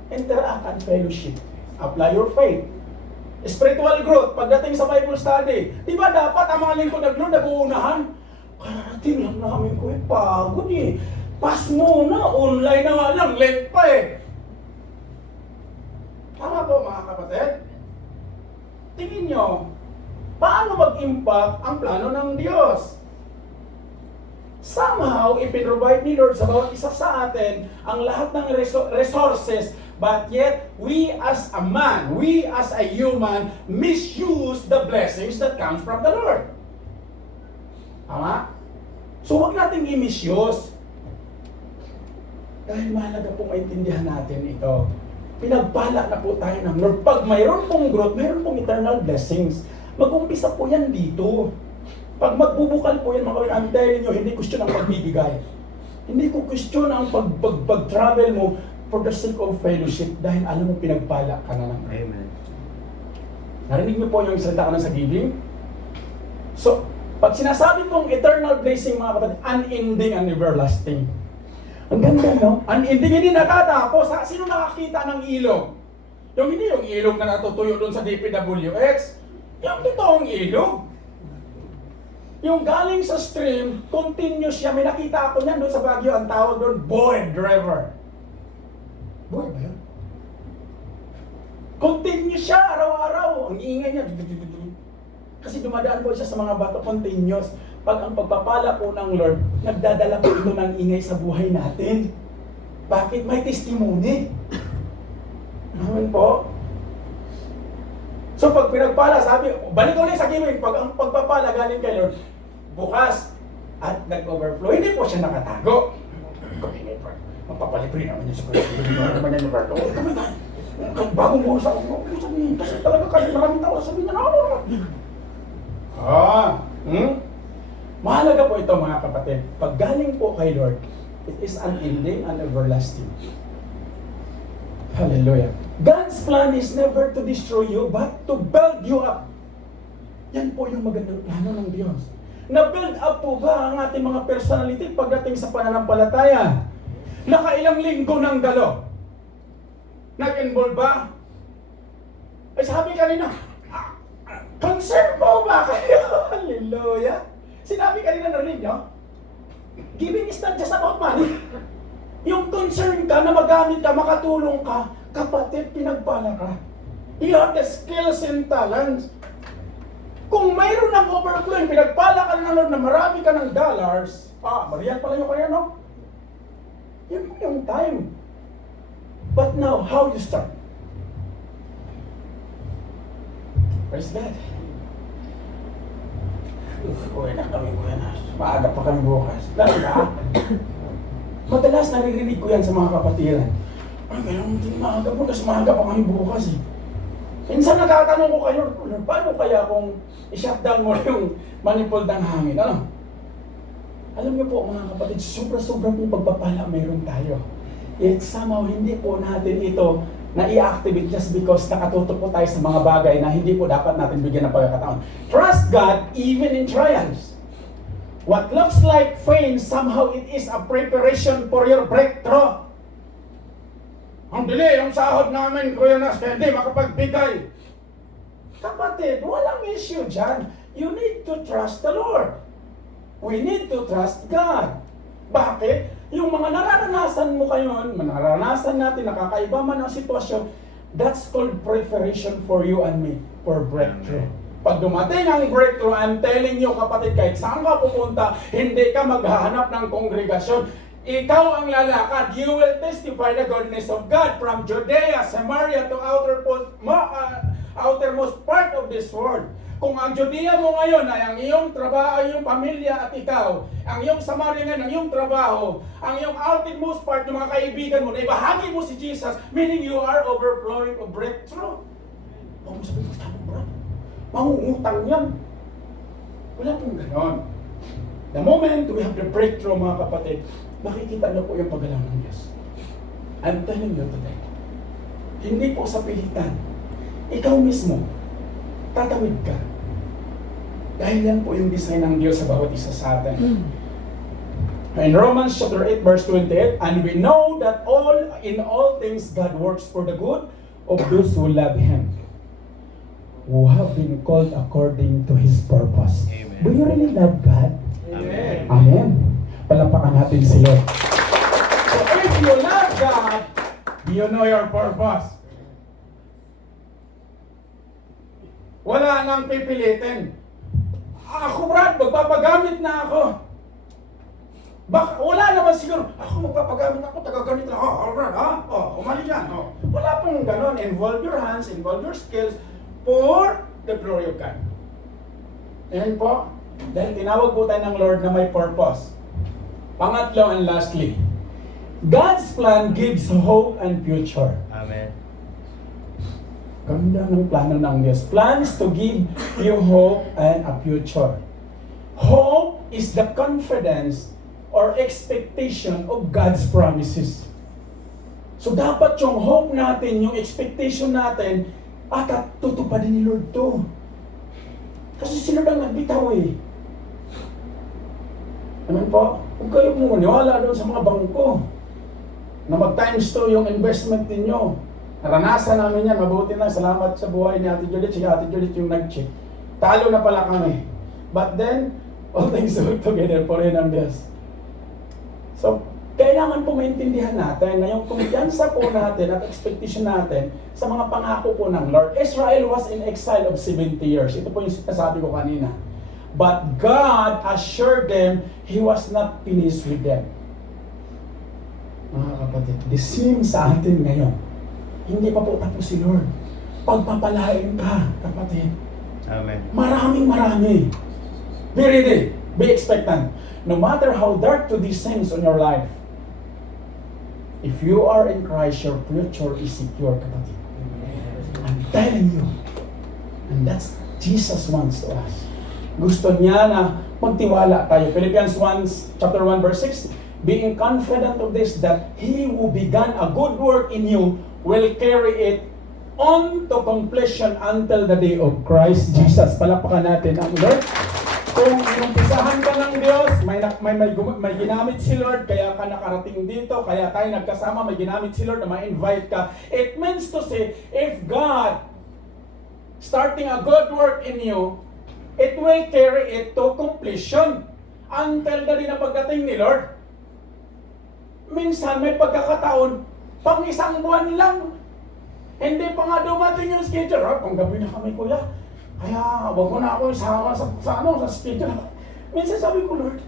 Interact and fellowship. Apply your faith. Spiritual growth, pagdating sa Bible study. Di ba dapat ang mga lingkod ng Lord nag-uunahan? Karating lang namin ko pagod eh. Pas muna, online na nga lang, late pa eh. Tama po mga kapatid? Tingin nyo, paano mag-impact ang plano ng Diyos? Somehow, ipinrovide ni Lord sa bawat isa sa atin ang lahat ng resources, but yet, we as a man, we as a human, misuse the blessings that comes from the Lord. Tama? So, huwag natin i-misuse. Dahil mahalaga pong maintindihan natin ito. Pinagpala na po tayo ng Lord. Pag mayroon pong growth, mayroon pong eternal blessings. Mag-umpisa po yan dito. Pag magbubukal po yan, mga kapatid, I'm telling nyo, hindi question ang pagbibigay. Hindi ko question ang pag-travel mo for the sake of fellowship dahil alam mo pinagpala ka na ng Amen. Narinig niyo po yung salita ko na sa giving? So, pag sinasabi pong eternal blessing, mga kapatid, unending and everlasting. Ang ganda, no? Unending, hindi nakatapos. Sino nakakita ng ilog? Yung hindi yung ilog na natutuyo doon sa DPWX. Yung totoong ilog. Yung galing sa stream, continuous siya. May nakita ako niyan doon sa Baguio, ang tawag doon, Boyd River. Boyd ba yun? Continuous siya, araw-araw. Ang ingay niya. Kasi dumadaan po siya sa mga bato, continuous. Pag ang pagpapala po ng Lord, nagdadala po ito ng ingay sa buhay natin. Bakit? May testimony. Amen po. So pag pinagpala, sabi, balik ulit sa giving, pag ang pagpapala galing kay Lord, bukas at nag-overflow, hindi po siya nakatago. Magpapalibre naman niya sa Kristo. Hindi naman niya ni Berto. Bagong bukas ako, sabihin, kasi talaga kasi maraming tao sabihin niya, mahalaga po ito mga kapatid. Pag galing po kay Lord, it is unending and everlasting. Hallelujah. God's plan is never to destroy you, but to build you up. Yan po yung magandang plano ng Diyos. Na-build up po ba ang ating mga personality pagdating sa pananampalataya? Nakailang linggo ng galo? Nag-involve ba? Ay sabi kanina, concern po ba kayo? Hallelujah. Sinabi kanina narinig nyo, giving is not just about money. Yung concern ka na magamit ka, makatulong ka, kapatid, pinagpala ka. You have the skills and talents. Kung mayroon ng overflow, pinagpala ka ng Lord na marami ka ng dollars, mariyan pala yung kaya, no? Yan po yung time. But now, how you start? Praise God. Uwi na kami, buenas. Maaga pa kami bukas. Lala, madalas naririnig ko yan sa mga kapatiran. Ay, kailangan din maaga po, kasi maaga pa kami bukas eh. Minsan nagtatanong ko kayo, Lord, paano kaya kung i-shutdown mo yung manifold ng hangin? Ano? Alam niyo po mga kapatid, sobra-sobra pong pagpapala mayroon tayo. Yet somehow hindi po natin ito na i-activate just because nakatutok po tayo sa mga bagay na hindi po dapat natin bigyan ng pagkakataon. Trust God even in trials. What looks like pain, somehow it is a preparation for your breakthrough. Ang dili, yung sahod namin, Kuya Nas, kaya hindi makapagbigay. Kapatid, walang issue dyan. You need to trust the Lord. We need to trust God. Bakit? Yung mga nararanasan mo ngayon, nararanasan natin, nakakaiba man ang sitwasyon, that's called preparation for you and me, for breakthrough. Pag dumating ang breakthrough, I'm telling you kapatid, kahit saan ka pupunta, hindi ka maghahanap ng kongregasyon. Ikaw ang lalakad. You will testify the goodness of God from Judea, Samaria to outermost part of this world. Kung ang Judea mo ngayon ay ang iyong trabaho, ang iyong pamilya at ikaw, ang iyong Samaria ngayon, ang iyong trabaho, ang iyong outermost part ng mga kaibigan mo, na ibahagi mo si Jesus, meaning you are overflowing of breakthrough. Huwag mo sabihin, bro, mangungutang yan. Wala pong ganon. The moment we have the breakthrough, mga kapatid, makikita niyo po yung paggalaw ng Diyos. I'm telling you today, hindi po sa pilitan. Ikaw mismo, tatawid ka. Dahil yan po yung design ng Diyos sa bawat isa sa atin. In Romans chapter 8 verse 28, and we know that in all things God works for the good of those who love Him, who have been called according to His purpose. Amen. Do you really love God? Amen. Amen. Palapakan natin si Lord. So if you love God, you know your purpose. Wala nang pipilitin. Ako, Brad, magpapagamit na ako. Wala naman siguro, ako magpapagamit ako, taga-ganit lang. Brad, umali yan. Wala pong ganon. Involve your hands, involve your skills for the glory of God. Ayan po. Dahil tinawag po tayo ng Lord na may purpose. Pangatlo and lastly, God's plan gives hope and future. Amen. Ganda ng plano ng Diyos. Plans to give you hope and a future. Hope is the confidence or expectation of God's promises. So dapat yung hope natin, yung expectation natin, tutupadin ni Lord to. Kasi sila lang nagbitaw eh. Amen po? Huwag kayo maniwala doon sa mga bangko na mag-times 2 yung investment ninyo. Naranasan namin yan, mabuti na, salamat sa buhay ni Ate Judith. Si Ate Judith yung nag-check. Talo na pala kami. But then, all things work together for yun ang Diyos. So, kailangan po maintindihan natin na yung kumpiyansa po natin at expectation natin sa mga pangako po ng Lord. Israel was in exile of 70 years. Ito po yung sinasabi ko kanina. But God assured them He was not finished with them. Mga kapatid, the same sa atin ngayon. Hindi pa po tapos si Lord. Pagpapalain ka, kapatid. Amen. Marami. Be ready. Be expectant. No matter how dark to these things on your life, if you are in Christ, your future is secure, kapatid. I'm telling you. And that's Jesus wants to us. Gusto niya na magtiwala tayo. Philippians 1, chapter 1, verse 6, being confident of this, that He who began a good work in you will carry it on to completion until the day of Christ Jesus. Palapakan natin ang Lord. Kung inumpisahan ka ng Diyos, may ginamit si Lord, kaya ka nakarating dito, kaya tayo nagkasama, may ginamit si Lord na ma-invite ka. It means to say, if God starting a good work in you, it will carry it to completion until the day na pagdating ni Lord. Minsan may pagkakataon, pang isang buwan lang. Hindi pa nga dumating yung schedule. Kung gabi na kami, kuya. Kaya wag mo na ako isama sa schedule. Minsan sabi ko, Lord,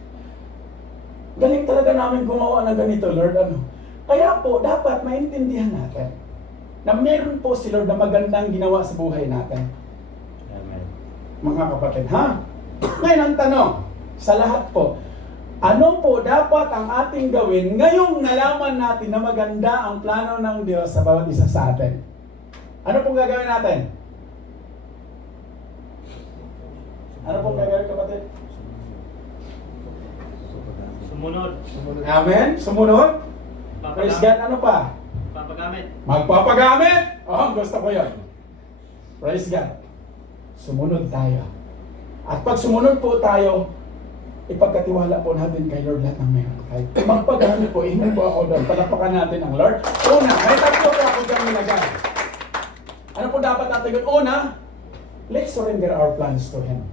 galing talaga namin gumawa ng ganito, Lord. Kaya po, dapat maintindihan natin na meron po si Lord na magandang ginawa sa buhay natin. Amen. Mga kapatid, ha? Ngayon ang tanong, sa lahat po, ano po dapat ang ating gawin ngayong nalaman natin na maganda ang plano ng Diyos sa bawat isa sa atin? Ano pong gagawin natin? Ano pong gagawin, kapatid? Sumunod. Amen? Sumunod? Praise God, ano pa? Papagamit. Magpapagamit! Oh, gusto ko yun. Praise God. Sumunod tayo. At pag sumunod po tayo, ipagkatiwala po natin kay Lord lahat ng meron. Kahit magpagamit po, ihin po ako doon. Palapakan natin ang Lord. Una, may tatlo po ako dyan nilagay. Ano po dapat natin gawin? Una, let's surrender our plans to Him.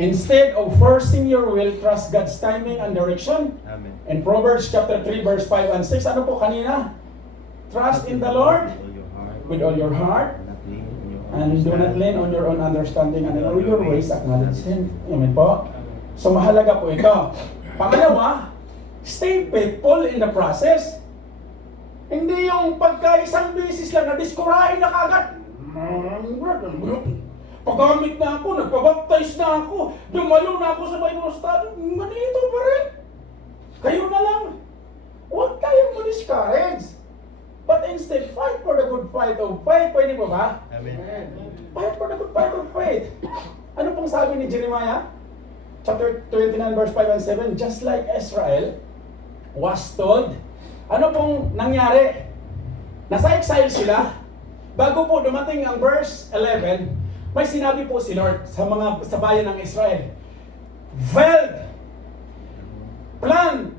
Instead of forcing your will, trust God's timing and direction. Amen. In Proverbs chapter 3, verse 5 and 6, ano po kanina? Trust in the Lord with all your heart, and do not lean on your own understanding, and in all your ways acknowledge Him. Amen po? So mahalaga po ito. Pangalawa, stay faithful in the process. Hindi yung pagka isang beses lang na-discourahin na kagad. Paggamit na ako, nagpabaptize na ako, dumalo na ako sa Bible study, ganito pa rin. Kayo na lang. Huwag kayong ma-discourage. But instead, fight for the good fight of faith. Pwede pa ba? Amen. Fight for the good fight of faith. Ano pong sabi ni Jeremiah? Chapter 29, verse 5 and 7. Just like Israel was told, ano pong nangyari? Nasa exile sila. Bago po dumating ang verse 11, may sinabi po si Lord sa bayan ng Israel. Veld, plan.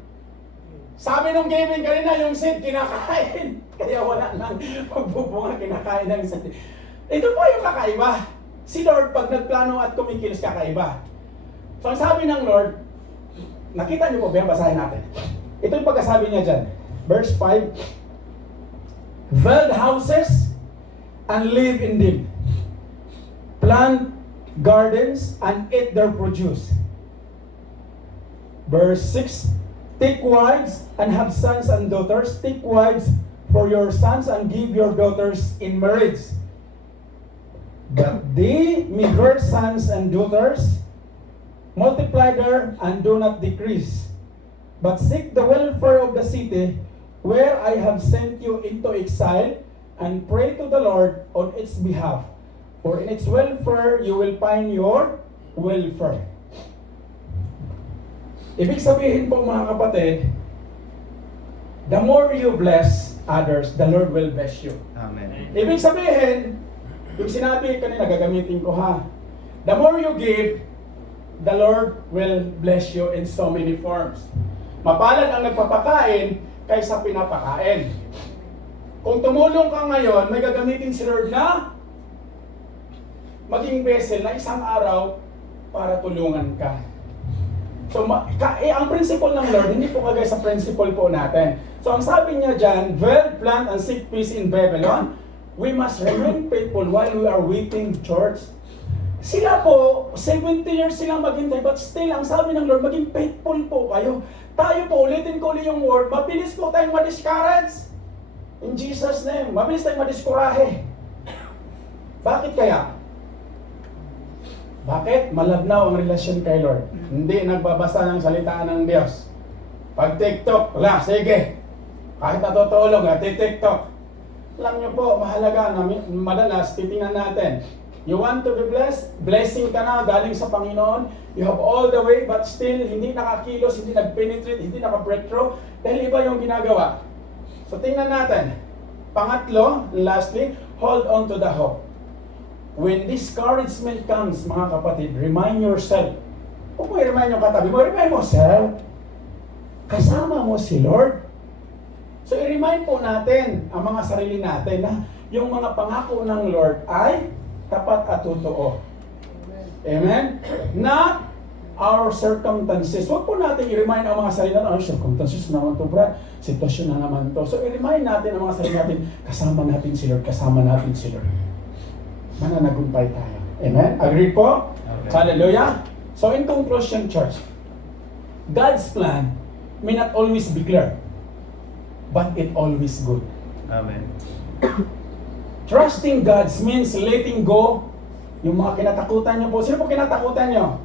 Sabi nung giving kanina, yung seed kinakain. Kaya wala nang magbubunga, kinakain ng seed. Ito po yung kakaiba. Si Lord, pag nagplano at kumikilos, kakaiba. So ang sabi ng Lord, nakita niyo po ba? Basahin natin. Ito yung pagkasabi niya dyan. Verse 5, build houses and live in them. Plant gardens and eat their produce. Verse 6, take wives and have sons and daughters. Take wives for your sons and give your daughters in marriage, that they may bear sons and daughters, multiply there and do not decrease. But seek the welfare of the city where I have sent you into exile, and pray to the Lord on its behalf. For in its welfare you will find your welfare. Ibig sabihin po mga kapatid, the more you bless others, the Lord will bless you. Amen. Ibig sabihin, yung sinabi kanina, gagamitin ko ha. The more you give, the Lord will bless you in so many forms. Mapalad ang nagpapakain kaysa pinapakain. Kung tumulong ka ngayon, may gagamitin si Lord na maging vessel na isang araw para tulungan ka. So, ang principle ng Lord, hindi po kagaya sa principle po natin. So, ang sabi niya dyan, build, plant, and seek peace in Babylon. We must remain faithful while we are waiting, church. Sila po, 70 years silang maghintay, but still, ang sabi ng Lord, maging faithful po kayo. Tayo po, ulitin ko ulit yung word, mabilis po tayong ma-discourage. In Jesus' name, mabilis tayong ma-discourage. Bakit kaya? Bakit? Malabnaw ang relasyon kay Lord. Hindi nagbabasa ng salita ng Diyos. Pag TikTok, wala, sige. Kahit natutulog, TikTok. Alam niyo po, mahalaga na madalas titingnan natin. You want to be blessed? Blessing ka na galing sa Panginoon. You have all the way, but still, hindi nakakilos, hindi nag-penetrate, hindi naka-breakthrough, dahil iba yung ginagawa. So tingnan natin. Pangatlo, lastly, hold on to the hope. When discouragement comes, mga kapatid, remind yourself. Kung mo i-remind yung katabi mo, remind mo self. Kasama mo si Lord. So i-remind po natin ang mga sarili natin na yung mga pangako ng Lord ay tapat at totoo. Amen? Not our circumstances. Huwag po natin i-remind ang mga sarili natin, circumstances naman to, Brad. Sitwasyon na naman to. So, i-remind natin ang mga sarili natin, kasama natin si Lord, kasama natin si Lord. Mananagumpay tayo. Amen? Agree po? Okay. Hallelujah? So, in conclusion, church, God's plan may not always be clear, but it always good. Amen. Trusting God means letting go yung mga kinatakutan nyo po. Sino po kinatakutan nyo?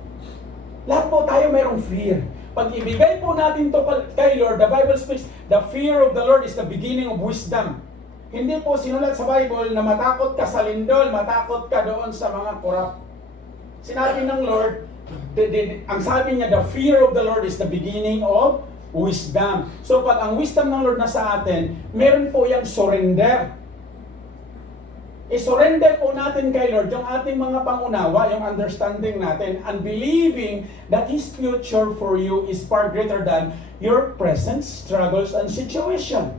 Lahat po tayo mayroong fear. Pag ibigay po natin to kay Lord, the Bible speaks, the fear of the Lord is the beginning of wisdom. Hindi po sinulat sa Bible na matakot ka sa lindol, matakot ka doon sa mga korap. Sinabi ng Lord, ang sabi niya, the fear of the Lord is the beginning of wisdom. So pag ang wisdom ng Lord na sa atin, meron po yung surrender. I-surrender po natin kay Lord yung ating mga pangunawa, yung understanding natin, and believing that His future for you is far greater than your present struggles and situation.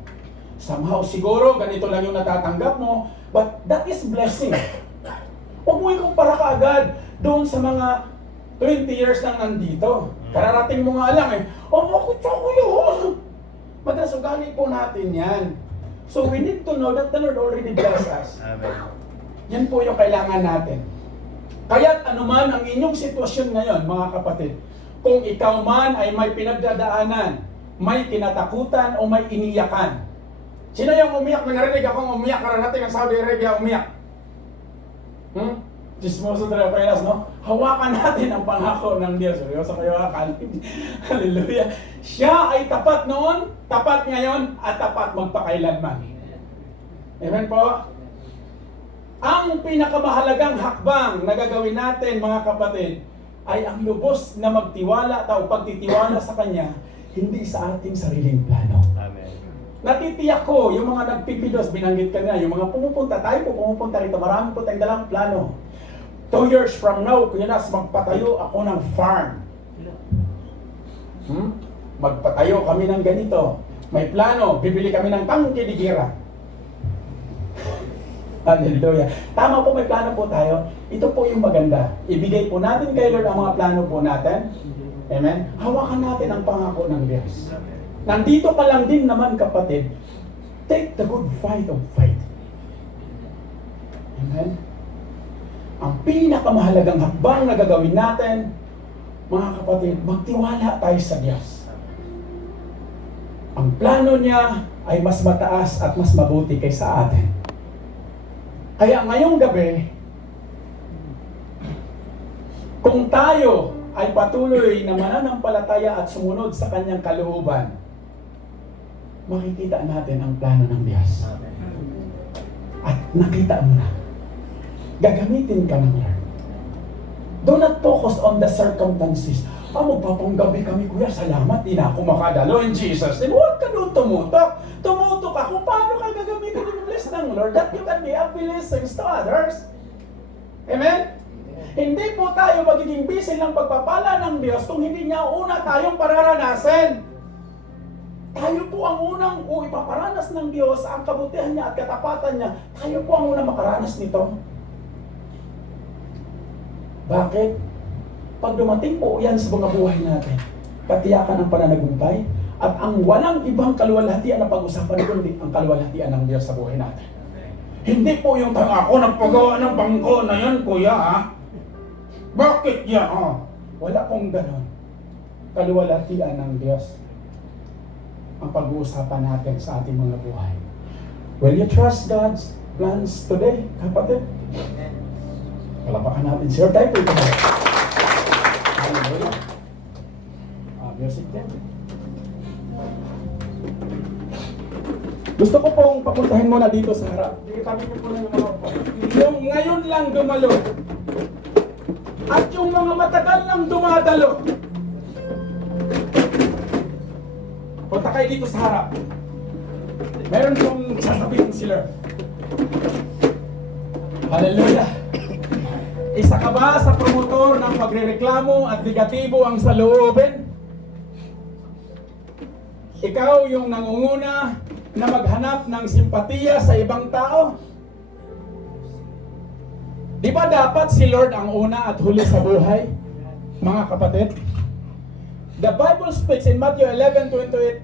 Somehow siguro ganito lang yung natatanggap mo, but that is blessing. Huwag mo ikumpara ka agad doon sa mga 20 years nang nandito. Kararating mo nga lang bakit ako yun? Madalas ugali po natin yan. So we need to know that the Lord already blessed us. Amen. Yan po yung kailangan natin. Kaya't anuman ang inyong sitwasyon ngayon, mga kapatid, kung ikaw man ay may pinagdadaanan, may kinatakutan o may iniyakan. Sino yung umiyak? May narinig akong umiyak, kararating ang Saudi Arabia umiyak. Chismoso talaga kailas, no? Hawakan natin ang pangako ng Diyos. Seryoso kayo, hallelujah. Siya ay tapat noon, tapat ngayon, at tapat magpakailanman. Amen po? Ang pinakamahalagang hakbang na gagawin natin, mga kapatid, ay ang lubos na magtiwala o pagtitiwala sa Kanya, hindi sa ating sariling plano. Amen. Natitiyak ko, yung mga nagpipidos, binanggit ka nga, yung mga pumupunta, tayo po pumupunta rito, marami po tayong dalang plano. 2 years from now, kuyanas, magpatayo ako ng farm. Magpatayo kami ng ganito. May plano, bibili kami ng tangke de gira. Hallelujah. Tama po, may plano po tayo. Ito po yung maganda. Ibigay po natin kay Lord ang mga plano po natin. Amen? Hawakan natin ang pangako ng Diyos. Nandito ka lang din naman, kapatid. Take the good fight of faith. Amen? Ang pinakamahalagang hakbang na gagawin natin, mga kapatid, magtiwala tayo sa Diyos. Ang plano niya ay mas mataas at mas mabuti kaysa atin. Kaya ngayong gabi, kung tayo ay patuloy na mananampalataya at sumunod sa Kanyang kalooban, makikita natin ang plano ng Diyos. At nakita mo na. Gagamitin ka ng Lord. Do not focus on the circumstances. Magpapanggabi kami, kuya, salamat, di na ako makadalo in Jesus. Then huwag ka doon tumutok. Tumutok ka kung paano ka gagamitin yung bless ng Lord that you can be a blessing to others. Amen? Hindi po tayo magiging busy ng pagpapala ng Diyos kung hindi niya una tayong pararanasin. Tayo po ang unang ipaparanas ng Diyos ang kabutihan niya at katapatan niya. Tayo po ang unang makaranas nito. Bakit? Pag dumating po yan sa mga buhay natin, katiyakan ng pananagumpay at ang walang ibang kaluwalhatian na pag-usapan kundi ang kaluwalhatian ng Diyos sa buhay natin. Hindi po yung ako nagpagawa ng bangko na yan, kuya, ha? Bakit yan, Wala pong ganon. Kaluwalhatian ng Diyos ang pag-uusapan natin sa ating mga buhay. Will you trust God's plans today, kapatid? Palapakan natin. Sir, tayo po ito. Hallelujah. Music din. Gusto ko pong papuntahin muna dito sa harap. Tabi ko po na yung mga yung ngayon lang dumalo. At yung mga matagal lang dumadalo. Punta kayo dito sa harap. Meron pong sasabihin sila. Hallelujah. Isa ka ba sa promotor ng pagrereklamo at negatibo ang saloobin? Ikaw yung nangunguna na maghanap ng simpatiya sa ibang tao? Di ba dapat si Lord ang una at huli sa buhay? Mga kapatid, the Bible speaks in Matthew 11:28,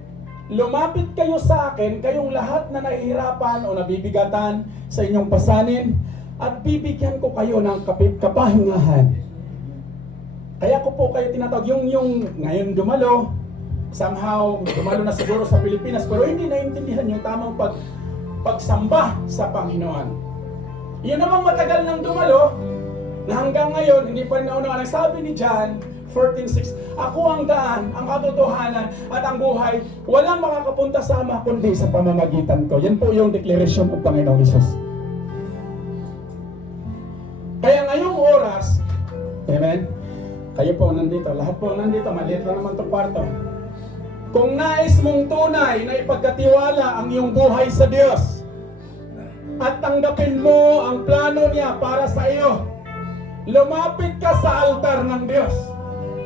lumapit kayo sa akin, kayong lahat na nahihirapan o nabibigatan sa inyong pasanin, at bibigyan ko kayo ng kapahingahan. Kaya ko po kayo tinatawag, yung ngayon dumalo, somehow dumalo na siguro sa Pilipinas, pero hindi naintindihan yung tamang pagsamba sa Panginoon. Yun namang matagal nang dumalo, na hanggang ngayon, hindi pa rin naunawa. Sabi ni John 14:6, ako ang daan, ang katotohanan, at ang buhay. Walang makakapunta sa Ama kundi sa pamamagitan ko. Yan po yung declaration ng Panginoong Hesus. Kaya ngayong oras, amen, kayo po nandito, lahat po nandito, maliit lang naman itong kwarto. Kung nais mong tunay na ipagkatiwala ang iyong buhay sa Diyos, at tanggapin mo ang plano niya para sa iyo, lumapit ka sa altar ng Diyos.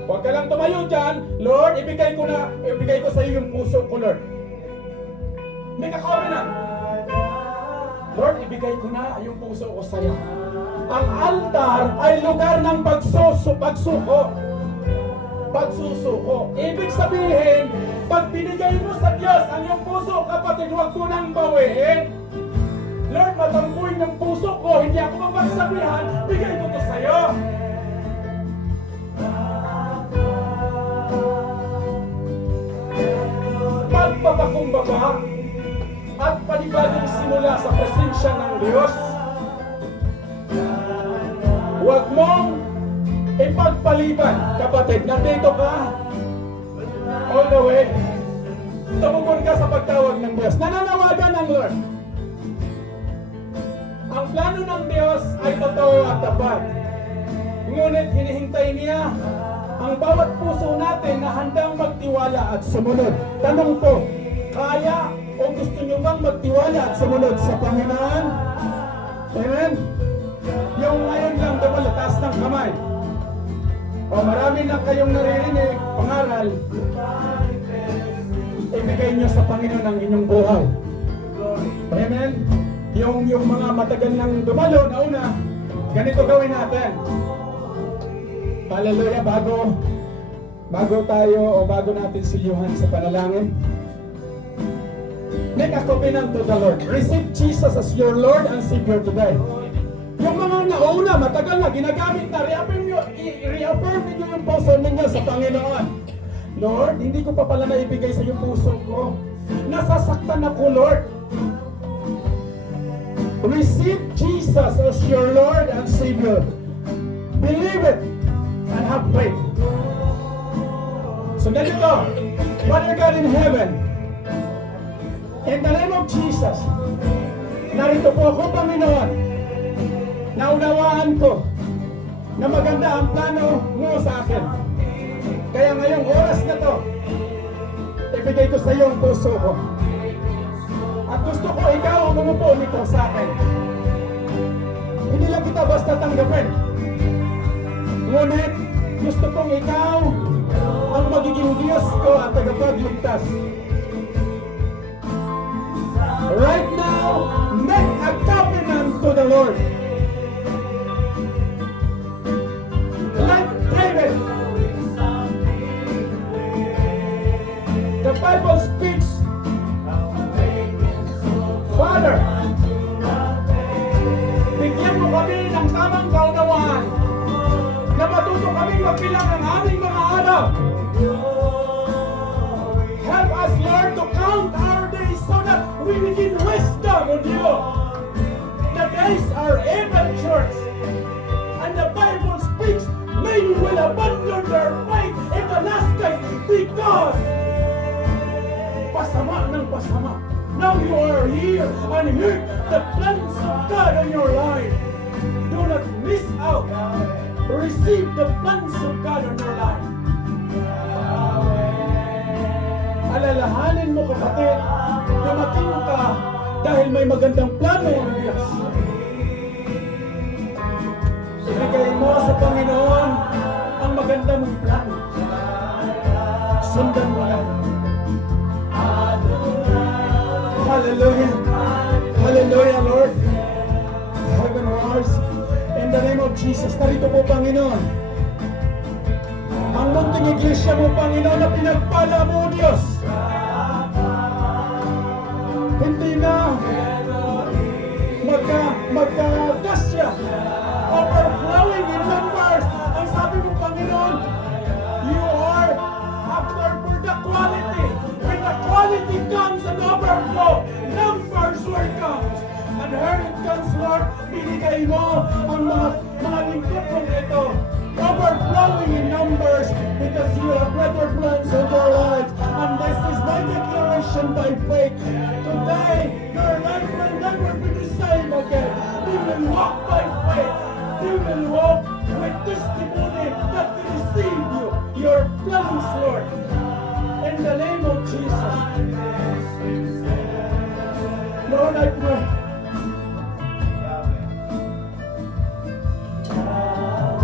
Huwag ka lang tumayo dyan, Lord, ibigay ko sa iyo yung puso ko, Lord. Make a covenant. Lord, ibigay ko na yung puso ko sa iyo. Ang altar ay lugar ng pagsusuko. Ibig sabihin, pag binigay mo sa Diyos ang iyong puso, kapatid, huwag ko nang bawiin. Lord, matampuin ng puso ko, hindi ako mapagsabihan, bigay ko to sa'yo. Pagpapakumbaba at panibagong simula sa presensya ng Diyos. Huwag mong ipagpaliban, kapatid, nandito ka all the way. Tumugon ka sa pagtawag ng Diyos. Nananawagan ng Lord. Ang plano ng Diyos ay totoo at tapat. Ngunit hinihintay niya ang bawat puso natin na handang magtiwala at sumunod. Tanong ko, kaya o gusto niyo bang magtiwala at sumunod sa Panginoon? Amen? Yung ngayon lang dumalo, taas ng kamay. O marami na kayong naririnig, pangaral, ibigay niyo sa Panginoon ang inyong buhay. Amen? Yung mga matagal nang dumalo na una, ganito gawin natin. Hallelujah, bago tayo o bago natin silyuhan sa panalangin, make a covenant to the Lord. Receive Jesus as your Lord and Savior today. Yung mga nauna, matagal na, ginagamit na, reaffirm niyo yung puso ninyo sa Panginoon. Lord, hindi ko pa pala naibigay sa yung puso ko. Nasasaktan ako, Lord. Receive Jesus as your Lord and Savior. Believe it and have faith. So ganito, Father God in heaven, in the name of Jesus, narito po ako, Panginoon. Naunawaan ko na maganda ang plano mo sa akin. Kaya ngayong oras na to, ibigay ko sa iyo ang puso ko. At gusto ko ikaw ang umupo nito sa akin. Hindi lang kita basta tanggapin. Ngunit gusto kong ikaw ang magiging Diyos ko at tagapagligtas. Right now, make a covenant to the Lord. Like David, the Bible speaks, Father, bigyan mo kami ng tamang kaunawaan na matuto kami magbilang ng aming mga araw. Help us, Lord, to count our days so that we begin wisdom on you. The days are ever short, and the Bible speaks, many will abandon their faith in the last days because pasama ng pasama. Now you are here and hear the plans of God in your life. Do not miss out. Receive the plans of God in your life. Alalahanin mo, kapatid, dumating ka dahil may magandang plano ang Diyos. Ibigay mo sa Panginoon ang maganda mong plano. Sundan mo lang. Hallelujah. Hallelujah, Lord. Heaven roars. In the name of Jesus, narito po, Panginoon. iglesia mo, Panginoon, na pinagpala mo, Diyos. Hindi na magkakasya, overflowing in numbers. Ang sabi mo, Panginoon, you are after for the quality. When the quality comes and overflow, numbers will come. And here it comes, Lord, binigay mo ang mga lingkod mong ito, overflowing in numbers because you have greater plans in our lives. And this is my declaration by faith. Today, your life will never be the same again. You will walk by faith. You will walk with testimony that we receive you, your plans, Lord. In the name of Jesus. Lord, I pray.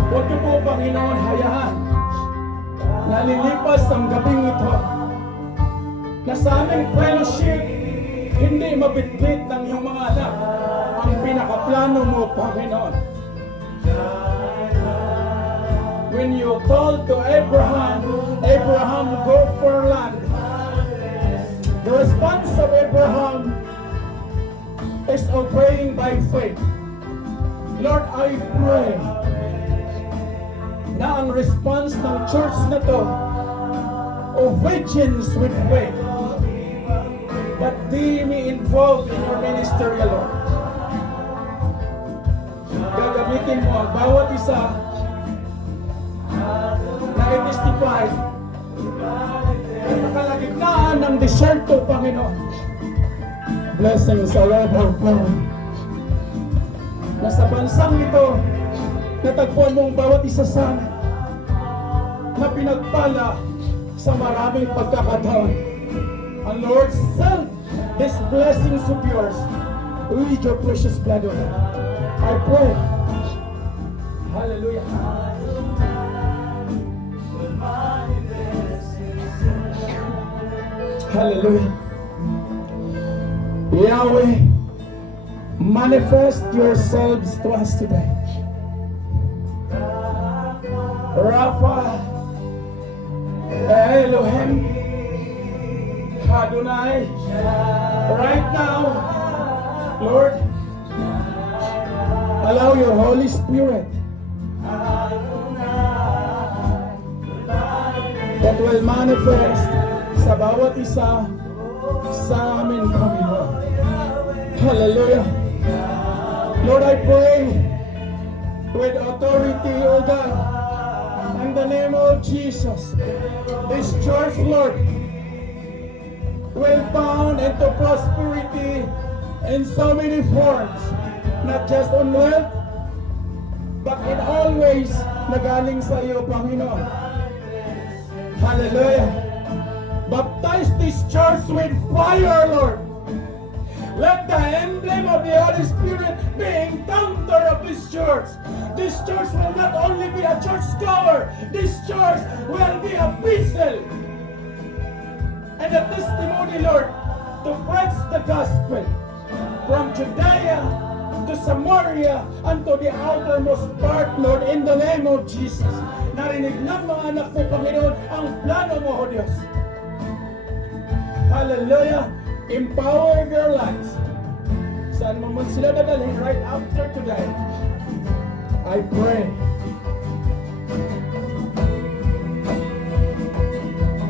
Huwag niyo po, Panginoon, hayaan na lilipas ang gabing ito na sa aming fellowship hindi mabitbit ng iyong mga anak ang pinakaplano mo, Panginoon. When you told to Abraham, Abraham, go for land. The response of Abraham is obeying by faith. Lord, I pray na ang response ng church na to, obedience with faith, that they may involve in your ministry, Lord. Gagamitin mo ang bawat isa na i-testify sa kalagitnaan ng deserto, Panginoon. Blessings all over, Lord. Na sa bansang ito, natagpuan mo ang bawat isa sa amin na pinagpala sa maraming pagkakataon. And Lord, send these blessings of yours with your precious blood, O Lord. I pray. Hallelujah. Hallelujah. Yahweh, manifest yourselves to us today. Rapha, Elohim, Adonai, right now, Lord, allow your Holy Spirit that will manifest sa bawat isa sa amin, Panginoon. Hallelujah. Lord, I pray with authority, O God, in the name of Jesus, this church, Lord, will bound into prosperity in so many forms, not just on wealth, but in all ways na galing sa iyo, Panginoon. Hallelujah. Baptize this church with fire, Lord. Let the emblem of the Holy Spirit be encounter of this church. This church will not only be a church scholar, this church will be a vessel and a testimony, Lord, to preach the gospel from Judea to Samaria and to the outermost part, Lord, in the name of Jesus. Narinig lang mga anak mo, Panginoon, ang plano mo, O Diyos. Hallelujah. Empower their lives. Saan mo man sila dadalhin right after today, I pray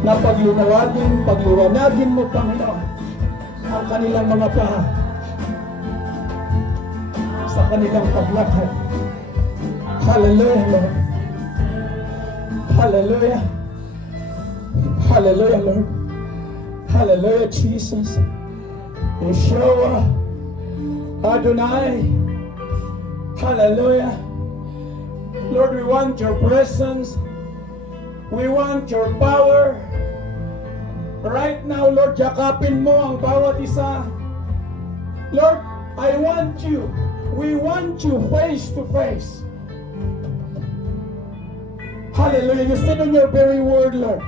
na pagliwanagin mo, Panginoon, ang kanilang mga paa sa kanilang paglakad. Hallelujah, Lord. Hallelujah. Hallelujah, Lord. Hallelujah, Jesus. Yeshua, Adonai. Hallelujah. Lord, we want your presence. We want your power. Right now, Lord, yakapin mo ang bawat isa. Lord, I want you. We want you face to face. Hallelujah. You said in your very word, Lord,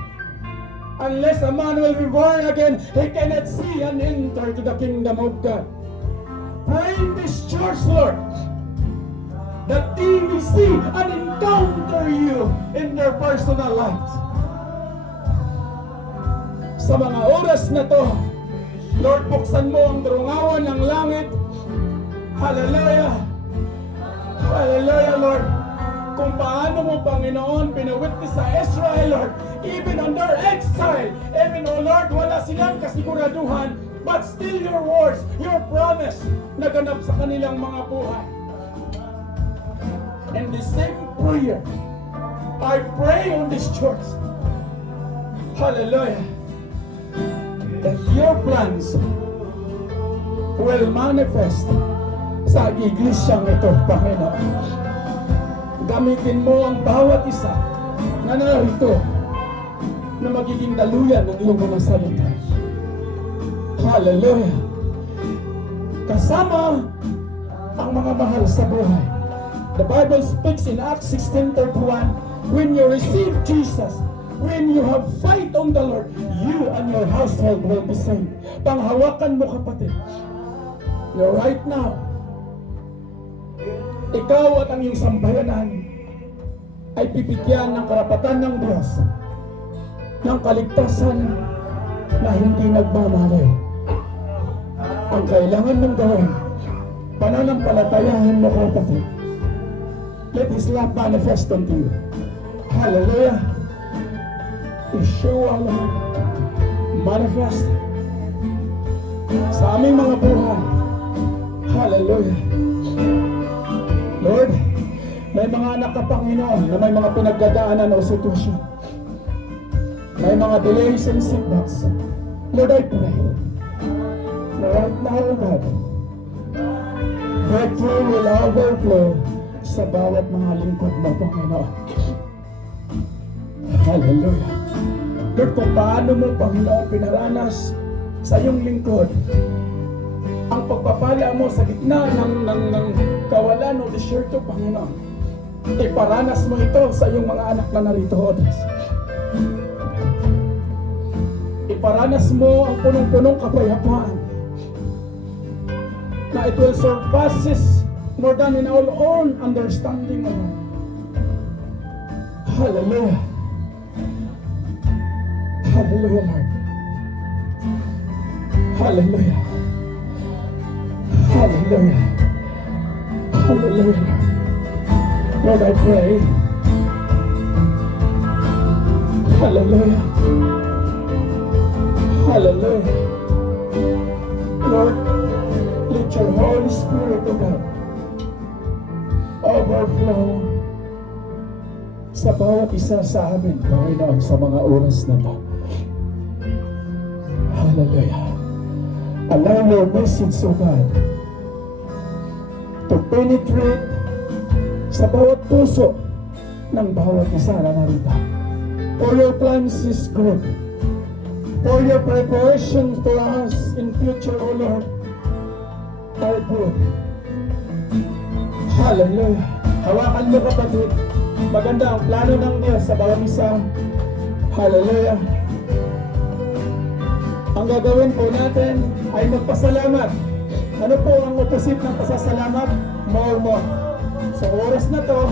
unless a man will be born again, he cannot see and enter to the kingdom of God. Pray in this church, Lord, that they will see and encounter you in their personal lives. sa mga oras na to, Lord, buksan mo ang drungawan ng langit. Hallelujah! Hallelujah, Lord! Kung paano mo, Panginoon, pinawitness sa Israel, Lord, even under exile, even, oh Lord, wala silang kasiguraduhan, but still your words, your promise, naganap sa kanilang mga buhay. And the same prayer, I pray on this church, hallelujah, that your plans will manifest sa iglesyang ito, Panginoon. Gamitin mo ang bawat isa na narito na magiging daluyan ng iyong mga salita. Hallelujah! Kasama ang mga mahal sa buhay. The Bible speaks in Acts 16:31, when you receive Jesus, when you have faith on the Lord, you and your household will be saved. Panghawakan mo, kapatid. Right now, ikaw at ang iyong sambayanan ay pipigyan ng karapatan ng Diyos ng kaligtasan na hindi nagmamaliw. Ang kailangan mong gawin, pananampalatayahan mo, kapatid. Let His love manifest unto you. Hallelujah! Yeshua, Lord, manifest sa aming mga buhay. Hallelujah! Lord, may mga anak ka, Panginoon, na may mga pinagdadaanan o sitwasyon. May mga delays and setbacks. Lord, I pray na right now, God, breakthrough will overflow sa bawat mga lingkod mo, Panginoon. Hallelujah. Lord, kung paano mo, Panginoon, pinaranas sa iyong lingkod ang pagpapala mo sa gitna ng kawalan o disyerto, Panginoon, iparanas mo ito sa iyong mga anak na narito, O Diyos. Iparanas mo ang punong-punong kapayapaan na it will surpasses more than in our own understanding, O Lord. Hallelujah. Hallelujah, Lord. Hallelujah. Hallelujah. Hallelujah, Lord. Lord, I pray. Hallelujah. Hallelujah. Lord, let your Holy Spirit, O God, overflow sa bawat isa sa amin, Panginoon, sa mga oras na to. Hallelujah. Allow your message, O God, to penetrate sa bawat puso ng bawat isa na narito. For your plans is good. For your preparations for us in future, O Lord, are good. Hallelujah. Hawakan mo, kapatid. Maganda ang plano ng Diyos sa bawat isa. Hallelujah. Ang gagawin po natin ay magpasalamat. Ano po ang opposite ng pasasalamat? More. Sa oras na to,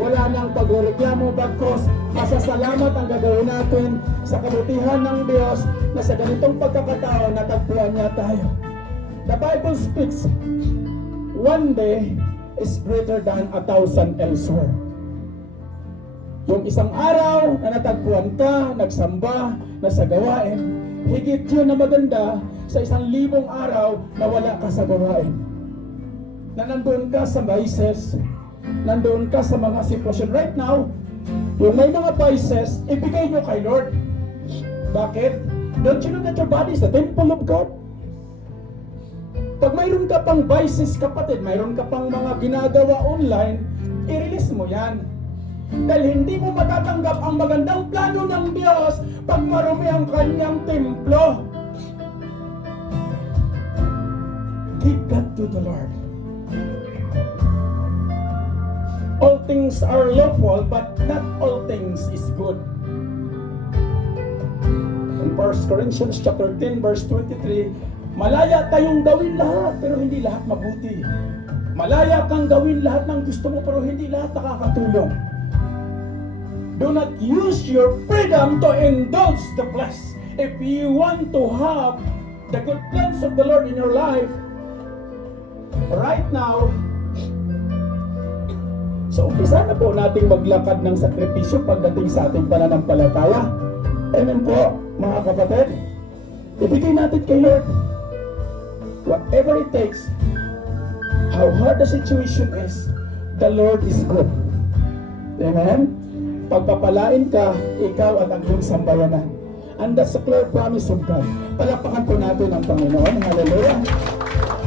wala nang pagreklamo, bagkos pasasalamat ang gagawin natin sa kabutihan ng Diyos na sa ganitong pagkakataon natagpuan niya tayo. The Bible speaks, one day is greater than 1,000 elsewhere. Yung isang araw na natagpuan ka, nagsamba, nasa gawain, higit yun na maganda sa 1,000 araw na wala ka sa gawain. Na nandoon ka sa vices, nandoon ka sa mga sitwasyon. Right now, yung may mga vices, ibigay nyo kay Lord. Bakit? Don't you know that your body is the temple of God? Pag mayroon ka pang vices, kapatid, mayroon ka pang mga ginagawa online, i-release mo yan. Dahil hindi mo matatanggap ang magandang plano ng Diyos pag marumi ang kanyang templo. Give God to the Lord. All things are lawful, but not all things is good. In 1 Corinthians chapter 10, verse 23, malaya tayong gawin lahat, pero hindi lahat mabuti. Malaya kang gawin lahat ng gusto mo, pero hindi lahat nakakatulong. Do not use your freedom to indulge the flesh. If you want to have the good plans of the Lord in your life, right now, so umpisa na po nating maglakad ng sakripisyo pagdating sa ating pananampalataya. Amen po, mga kapatid. Ibigay natin kay Lord. Whatever it takes, how hard the situation is, the Lord is good. Amen? Pagpapalain ka, ikaw at ang iyong sambayanan. And that's a clear promise of God. Palakpakan po natin ang Panginoon. Hallelujah.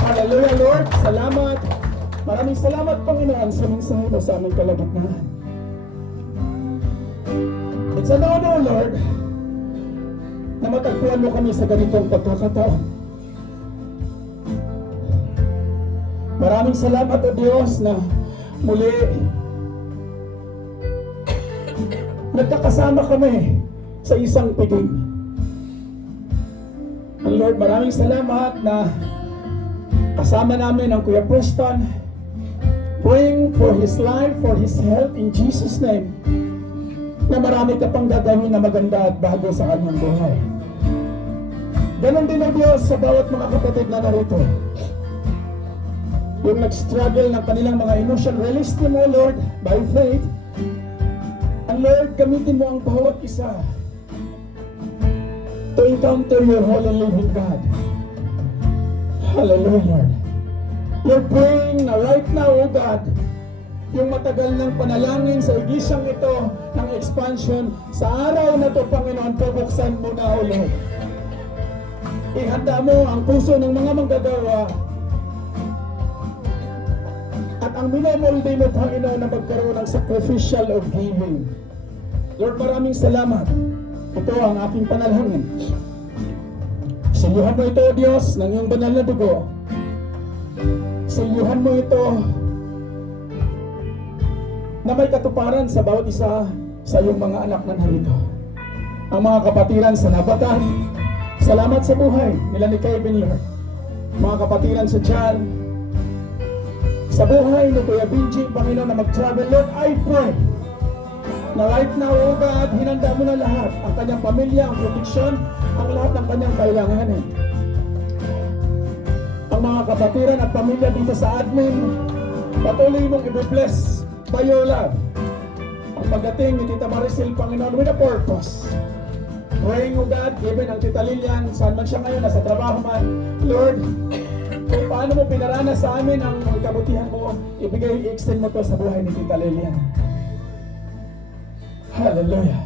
Hallelujah, Lord. Salamat. Maraming salamat, Panginoon, sa mensahe mo sa aming kalagitnaan. It's an honor, Lord, na matagpuan mo kami sa ganitong pagkakataon. Maraming salamat, O Diyos, na muli nagkakasama kami sa isang piging. And Lord, maraming salamat na kasama namin ang Kuya Preston, praying for his life, for his health in Jesus' name, na marami ka pang gagawin na maganda at bago sa kanyang buhay. Ganon din, O Diyos, sa bawat mga kapatid na narito. Yung nag-struggle ng kanilang mga emotion, release them, O Lord, by faith. And Lord, gamitin mo ang bawat isa to encounter your holy living God. Hallelujah, Lord. We're praying na right now, O God, yung matagal ng panalangin sa igisyang ito ng expansion, sa araw na to, Panginoon, pabuksan mo na, O Lord. Ihanda mo ang puso ng mga manggagawa at ang minamolde mo, Panginoon, na magkaroon ng sacrificial of giving. Lord, maraming salamat. Ito ang aking panalangin. Silyuhan mo ito, O Diyos, ng iyong banal na dugo. Silyuhan mo ito na may katuparan sa bawat isa sa iyong mga anak na narito. Ang mga kapatiran sa Nabatan, salamat sa buhay nila ni Kevin, Lord. Mga kapatiran sa Jan, sa buhay ni Kuya Benji, Panginoon, na mag-travel, Lord, I pray na right now, O God, hinanda mo na lahat, ang kanyang pamilya, ang proteksyon, ang lahat ng kanyang kailanganin. Ang mga kapatiran at pamilya dito sa admin, patuloy mong i-bless by your love. Ang pagdating ni Tita Maricel, Panginoon, with a purpose. Praying, O God, even ang Tita Lilian, saan man siya ngayon, nasa trabaho man, Lord, kung paano mo pinaranas sa amin ang kabutihan mo, i-extend mo to sa buhay ni Tita Lilian. Hallelujah.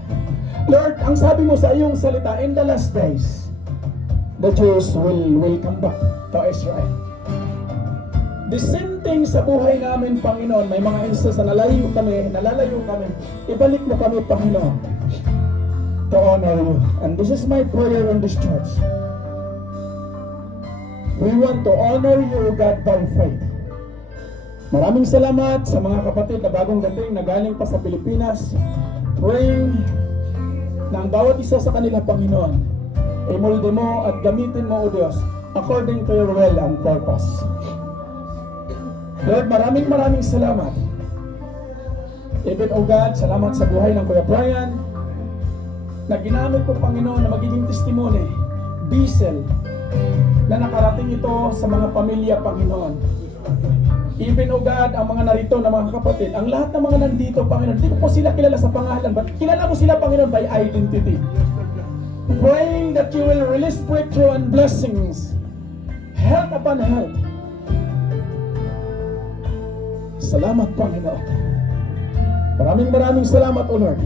Lord, ang sabi mo sa iyong salita, in the last days, the Jews will come back to Israel. The same thing sa buhay namin, Panginoon, may mga instances na nalalayo kami, ibalik mo kami, Panginoon, to honor you. And this is my prayer in this church. We want to honor you, God, by faith. Maraming salamat sa mga kapatid na bagong dating na galing pa sa Pilipinas, praying na ang bawat isa sa kanila, Panginoon, imolde mo at gamitin mo, O Diyos, according to your will and purpose. Lord, maraming salamat. Even, O God, salamat sa buhay ng Kuya Brian, na ginamit ko, Panginoon, na magiging testimony, vessel, na nakarating ito sa mga pamilya, Panginoon. Even, O God, ang mga narito na mga kapatid, ang lahat ng mga nandito, Panginoon, hindi ko po sila kilala sa pangalan, but kilala mo sila, Panginoon, by identity. Praying that you will release breakthrough and blessings, health upon health. Salamat, Panginoon. Maraming salamat, O Lord.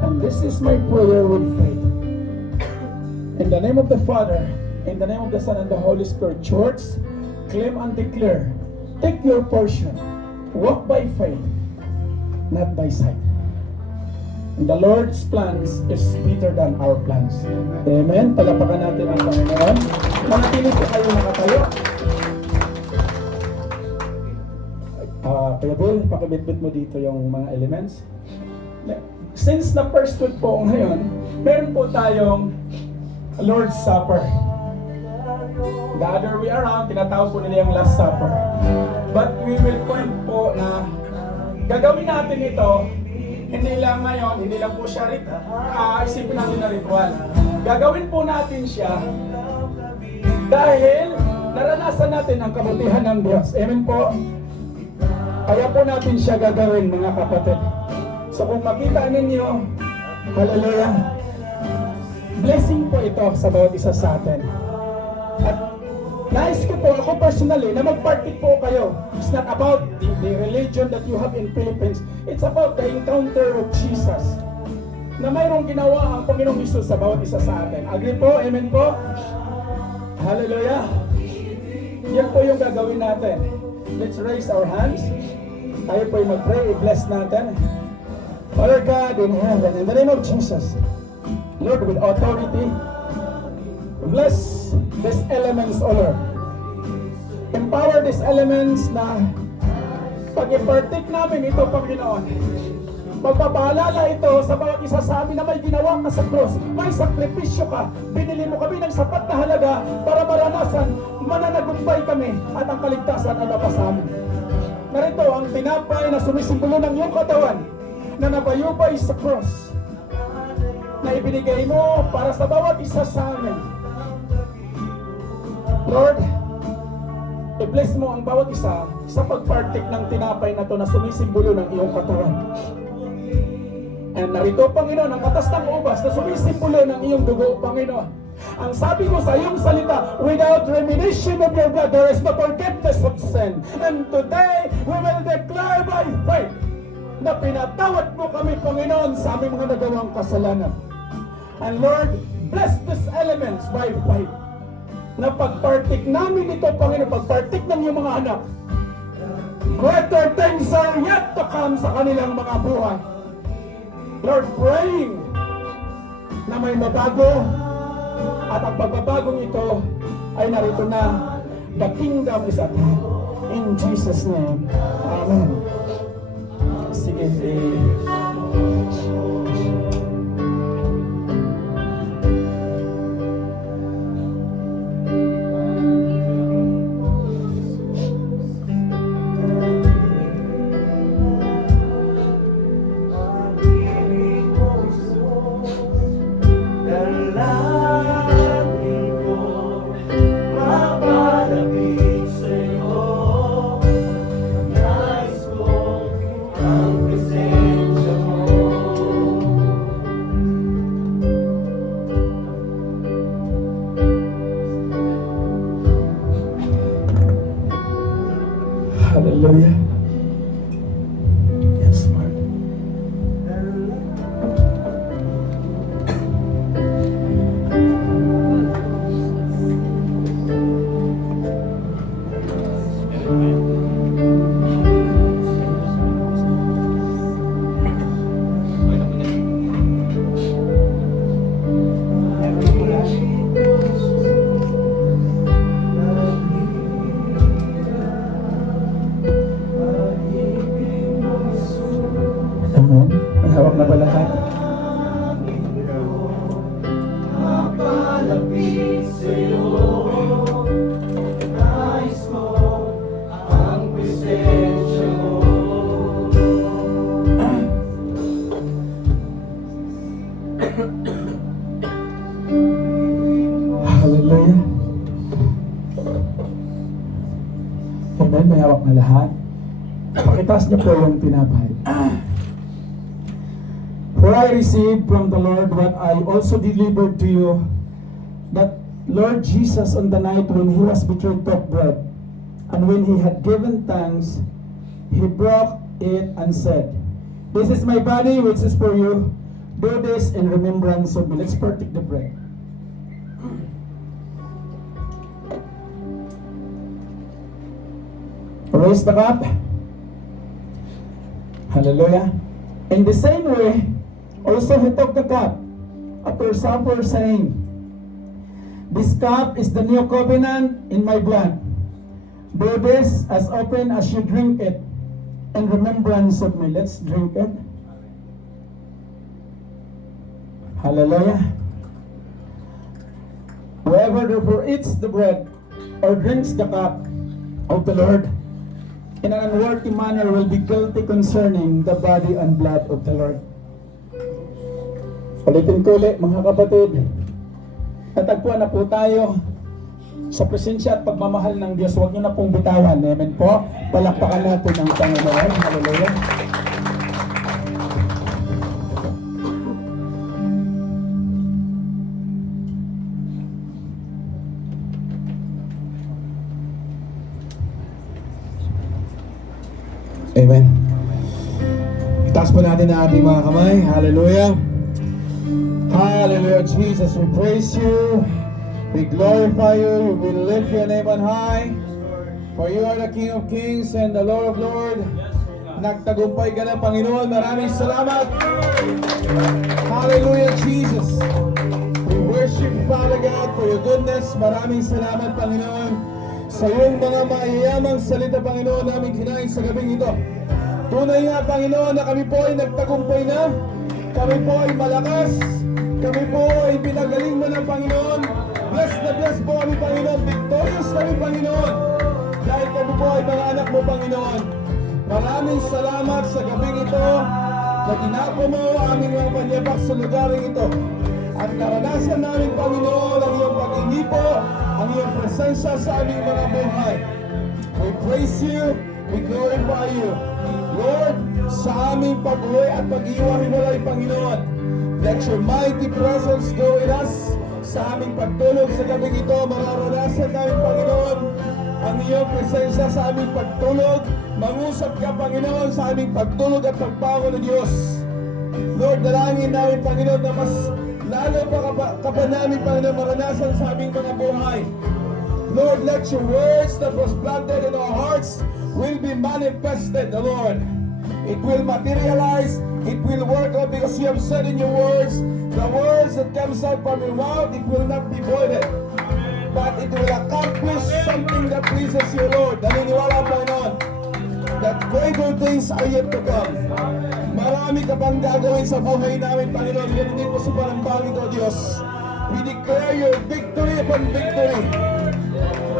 And this is my prayer with faith. In the name of the Father, in the name of the Son, and the Holy Spirit, Church, claim and declare, take your portion, walk by faith, not by sight. And the Lord's plans is better than our plans. Amen. Palapakan natin ang Panginoon. Manatili po kayo nakatayo. Kaya Bill, pakibitbit mo dito yung mga elements. Since na first week po ngayon, meron po tayong Lord's Supper. The other way around, tinatawag po nila yung Last Supper. But we will point po na gagawin natin ito Hindi lang ngayon, hindi lang po siya isipin natin na ritual. Gagawin po natin siya dahil naranasan natin ang kabutihan ng Diyos. Amen po. Kaya po natin siya gagawin, mga kapatid. So kung makita ninyo, hallelujah, blessing po ito sa bawat isa sa atin. At nais ko po, ako personally, na mag-partake po kayo. It's not about the religion that you have in Philippines. It's about the encounter of Jesus. Na mayroong ginawa ang Panginoong Hesus sa bawat isa sa atin. Agree po? Amen po? Hallelujah. Yan po yung gagawin natin. Let's raise our hands. Tayo po yung mag-pray. I-bless natin. Father God in heaven, in the name of Jesus, Lord, with authority, bless these elements, O Lord. Empower these elements na pag-impartik namin ito, Panginoon. Magpapaalala ito sa bawat isa sa amin na may ginawa ka sa cross, may sakripisyo ka, binili mo kami ng sapat na halaga para maranasan, mananagumpay kami at ang kaligtasan ay mapasamin. Narito ang tinapay na sumisimbolo ng iyong katawan na nabayubay sa cross na ibinigay mo para sa bawat isa sa amin. Lord, i-bless mo ang bawat isa sa pagpartik ng tinapay na to na sumisimbolo ng iyong katawan. And narito, Panginoon, ang katas ng ubas na sumisimbolo ng iyong dugo, Panginoon. Ang sabi mo sa iyong salita, without remission of your blood, there is no forgiveness of sin. And today, we will declare by faith na pinatawad mo kami, Panginoon, sa aming mga nagawang kasalanan. And Lord, bless these elements by faith. Na pagpartik namin ito, Panginoon, pagpartik ng iyong mga anak, greater things are yet to come sa kanilang mga buhay. Lord, praying na may mabago at ang pagbabagong ito ay narito na. The kingdom is at hand. In Jesus' name, Amen. Sige, hallelujah. Yes, Lord. Amen. May hawak na ba lahat? Hallelujah. Amen. May hawak na lahat. Pakitaas niyo po yung tinapay. For I received from the Lord what I also delivered to you, that Lord Jesus on the night when he was betrayed took bread, and when he had given thanks, he broke it and said, "This is my body which is for you. Do this in remembrance of me." Let's partake the bread. Raise the cup. Hallelujah. In the same way, also he took the cup after supper, saying, "This cup is the new covenant in my blood. Do this as often as you drink it in remembrance of me." Let's drink it. Hallelujah. Whoever therefore eats the bread or drinks the cup of the Lord in an unworthy manner will be guilty concerning the body and blood of the Lord. Ulitin ko ulit, mga kapatid, natagpuan na po tayo sa presensya at pagmamahal ng Diyos. Huwag niyo na pong bitawan. Amen po. Palakpakan natin ang Panginoon. Hallelujah. Amen. Itaas po natin ang ating mga kamay. Hallelujah. Hallelujah, Jesus. We praise you. We glorify you. We lift your name on high. For you are the King of Kings and the Lord of Lords. Nagtagumpay ka na, Panginoon. Maraming salamat. Hallelujah, Jesus. We worship you, Father God, for your goodness. Maraming salamat, Panginoon, sa iyong mga mayayamang salita, Panginoon, namin kinain sa gabing ito. Tunay nga, Panginoon, na kami po ay nagtagumpay na. Kami po ay malakas. Kami po ay pinagaling mo ng Panginoon. Bless na bless po kami, Panginoon. Victorious kami, Panginoon. Dahil kami po ay mga anak mo, Panginoon. Maraming salamat sa gabing ito na tinako mo aming mga panyabak sa lugaring ito. At naranasan namin, Panginoon, ang iyong pag-ingipo, ang iyong presensya sa aming mga buhay. We praise you, we glorify you. Lord, sa aming pag-uwi at pag-iwahiwalay, Panginoon, let your mighty presence go with us. Sa aming pagtulog sa gabing ito, mararanasan namin, Panginoon, ang iyong presensya sa aming pagtulog. Mangusap ka, Panginoon, sa aming pagtulog at pagbangon ng Diyos. Lord, dalangin namin, Panginoon, na mas lalo pa pa namin, Panginoon, maranasan sa aming mga buhay. Lord, let your words that was planted in our hearts will be manifested, the Lord. It will materialize, it will work out, because you have said in your words, the words that comes out from your mouth, it will not be voided, but it will accomplish something that pleases you, Lord. Naniniwala, Panginoon, that greater things are yet to come. Marami ka pang gagawin sa buhay namin, Panginoon. Ganun po sa panambangin ko, Diyos. We declare your victory upon victory.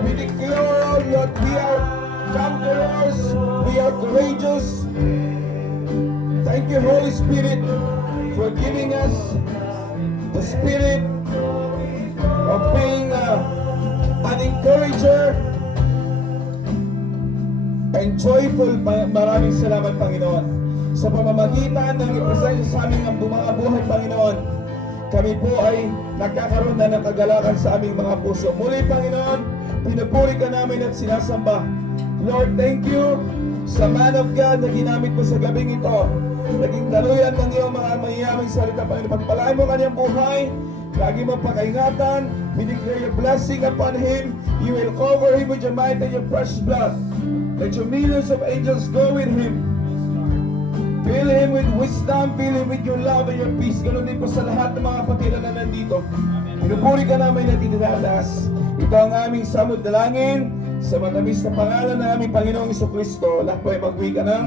We declare that we are conquerors, we are courageous. Thank you, Holy Spirit, for giving us the spirit of being an encourager and joyful. Maraming salamat, Panginoon. Sa pamamagitan ng ipresensya sa aming mga buhay, Panginoon, kami po ay nagkakaroon na ng kagalakan sa aming mga puso. Muli, Panginoon, pinupuri ka namin at sinasamba. Lord, thank you sa man of God na ginamit mo sa gabing ito. Naging daluyan ng iyong mga mayayamang salita, Panginoon. Pagpalain mo kanyang buhay, lagi mo pakaingatan. We declare your blessing upon him. You will cover him with your might and your precious blood. Let your millions of angels go with him. Fill him with wisdom, fill him with your love and your peace. Ganun din po sa lahat ng mga kapatid na nandito. Pinupuri ka namin at itinataas. Ito ang aming samod dalangin sa matamis na pangalan ng aming Panginoong Jesucristo. Lahat po ay magwika ng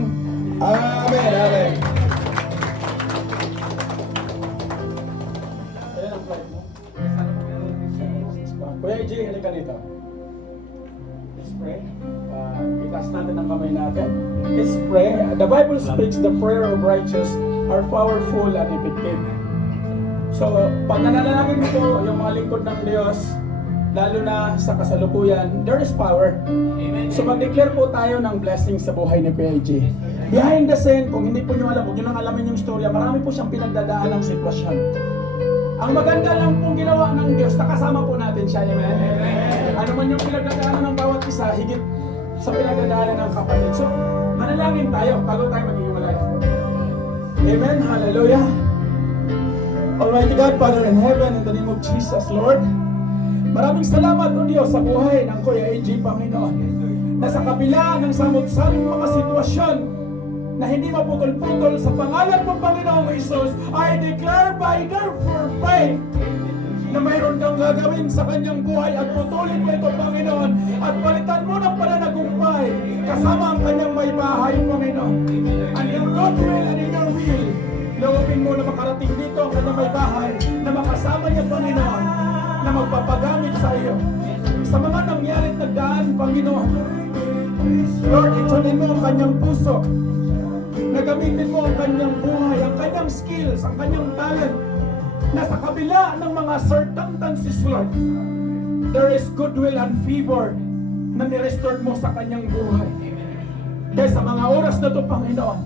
Amen. Amen. Ayan ang flight mo. Kuya AJ, halika dito. Let's pray. Itaas natin ang kamay natin. Let's pray. The Bible speaks the prayer of righteous are powerful and effective. So, pag nananalangin mo po yung mga lingkod ng Diyos, lalo na sa kasalukuyan, there is power. Amen. So, mag-declare po tayo ng blessing sa buhay ni Kuya AJ. Behind the scene, kung hindi po nyo alam, huwag nyo nang alamin yung storya, marami po siyang pinagdadaan ng sitwasyon. Ang maganda lang pong ginawa ng Diyos, nakasama po natin siya. Amen? Ano man yung pinagdadaanan ng bawat isa, higit sa pinagdadaanan ng kapatid. So, manalangin tayo bago tayo maghiwalay. Amen? Hallelujah. Almighty God, Father in heaven, in the name of Jesus, Lord, maraming salamat, O Diyos, sa buhay ng Kuya AJ, Panginoon, na sa kabila ng samot-saring mga sitwasyon na hindi maputol-putol sa pangalan mo, Panginoong Jesus, I declare by therefore faith na mayroon kang gagawin sa kanyang buhay at putulin mo ito, Panginoon, at palitan mo ng pananagumpay kasama ang kanyang may bahay, Panginoon. And your God will and in your will, lawagin mo na makarating dito ang kanyang may bahay, na makasama niya, Panginoon, na magpapagamit sa iyo. Sa mga nangyaring nagdaan, Panginoon, Lord, itunin mo ang kanyang puso. Nagamitin mo ang kanyang buhay, ang kanyang skills, ang kanyang talent. Na sa kabila ng mga circumstances, Lord, there is goodwill and favor na nirestore mo sa kanyang buhay. Kaya sa mga oras na ito, Panginoon,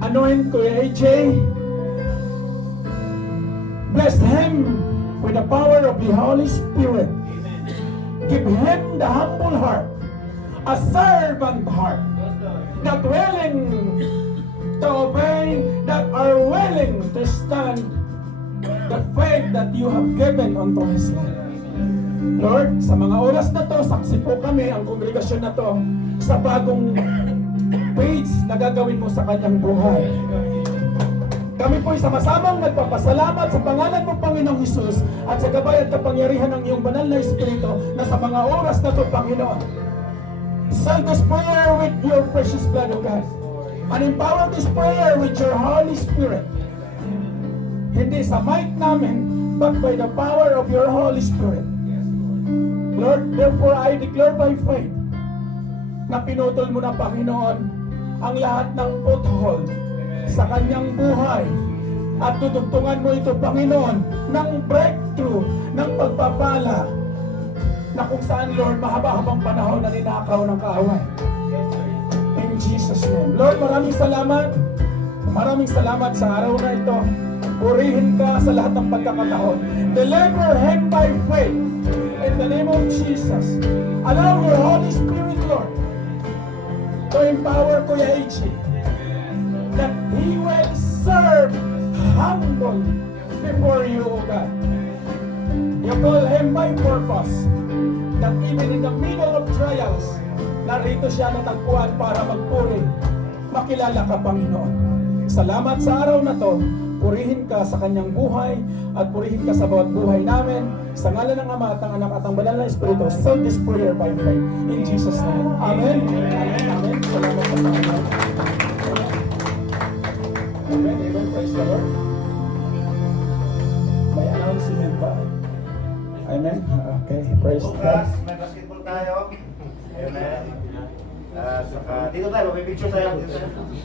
anoint Kuya AJ, bless him with the power of the Holy Spirit. Give him the humble heart, a servant heart, not willing to obey, that are willing to stand the faith that you have given unto his life. Lord, sa mga oras na to, saksi po kami, ang kongregasyon na to, sa bagong page na gagawin mo sa kanyang buhay. Kami po'y sama-samang nagpapasalamat sa pangalan mo, Panginoong Hesus, at sa gabay at kapangyarihan ng iyong banal na Espiritu na sa mga oras na to, Panginoon, seal this prayer with your precious blood, O God, and empower this prayer with your Holy Spirit. Hindi sa might namin, but by the power of your Holy Spirit. Lord, therefore I declare by faith na pinutol mo na, Panginoon, ang lahat ng foothold sa kanyang buhay at tutugtungan mo ito, Panginoon, ng breakthrough, ng pagpapala na kung saan, Lord, mahaba-habang panahon na ninakaw ng kaaway. In Jesus' name. Lord, maraming salamat. Maraming salamat sa araw na ito. Purihin ka sa lahat ng pagkakataon. Deliver him by faith. In the name of Jesus. Allow your Holy Spirit, Lord, to empower Kuya AJ, that he will serve humble before you, O God. You call him by purpose, that even in the middle of trials, narito siya natagpuan para magpuri. Makilala ka, Panginoon. Salamat sa araw na to. Purihin ka sa kanyang buhay at purihin ka sa bawat buhay namin. Sa ngalan ng Ama at ng Anak at ng Banal na Espiritu, seal this prayer by faith. In Jesus' name. Amen. Amen. Amen. Salamat sa Panginoon. Amen. Amen. Praise the Lord. May announcement pa. Amen. Okay. Praise God. Bukas, may basketball tayo. Amen. Saka dito tayo, may picture tayo. Dito tayo.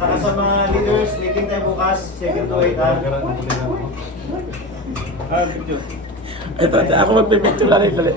Saka sa mga leaders, meeting tayo bukas, 7 to 8 ha. Picture. Ito, ako magpipicture lang rin.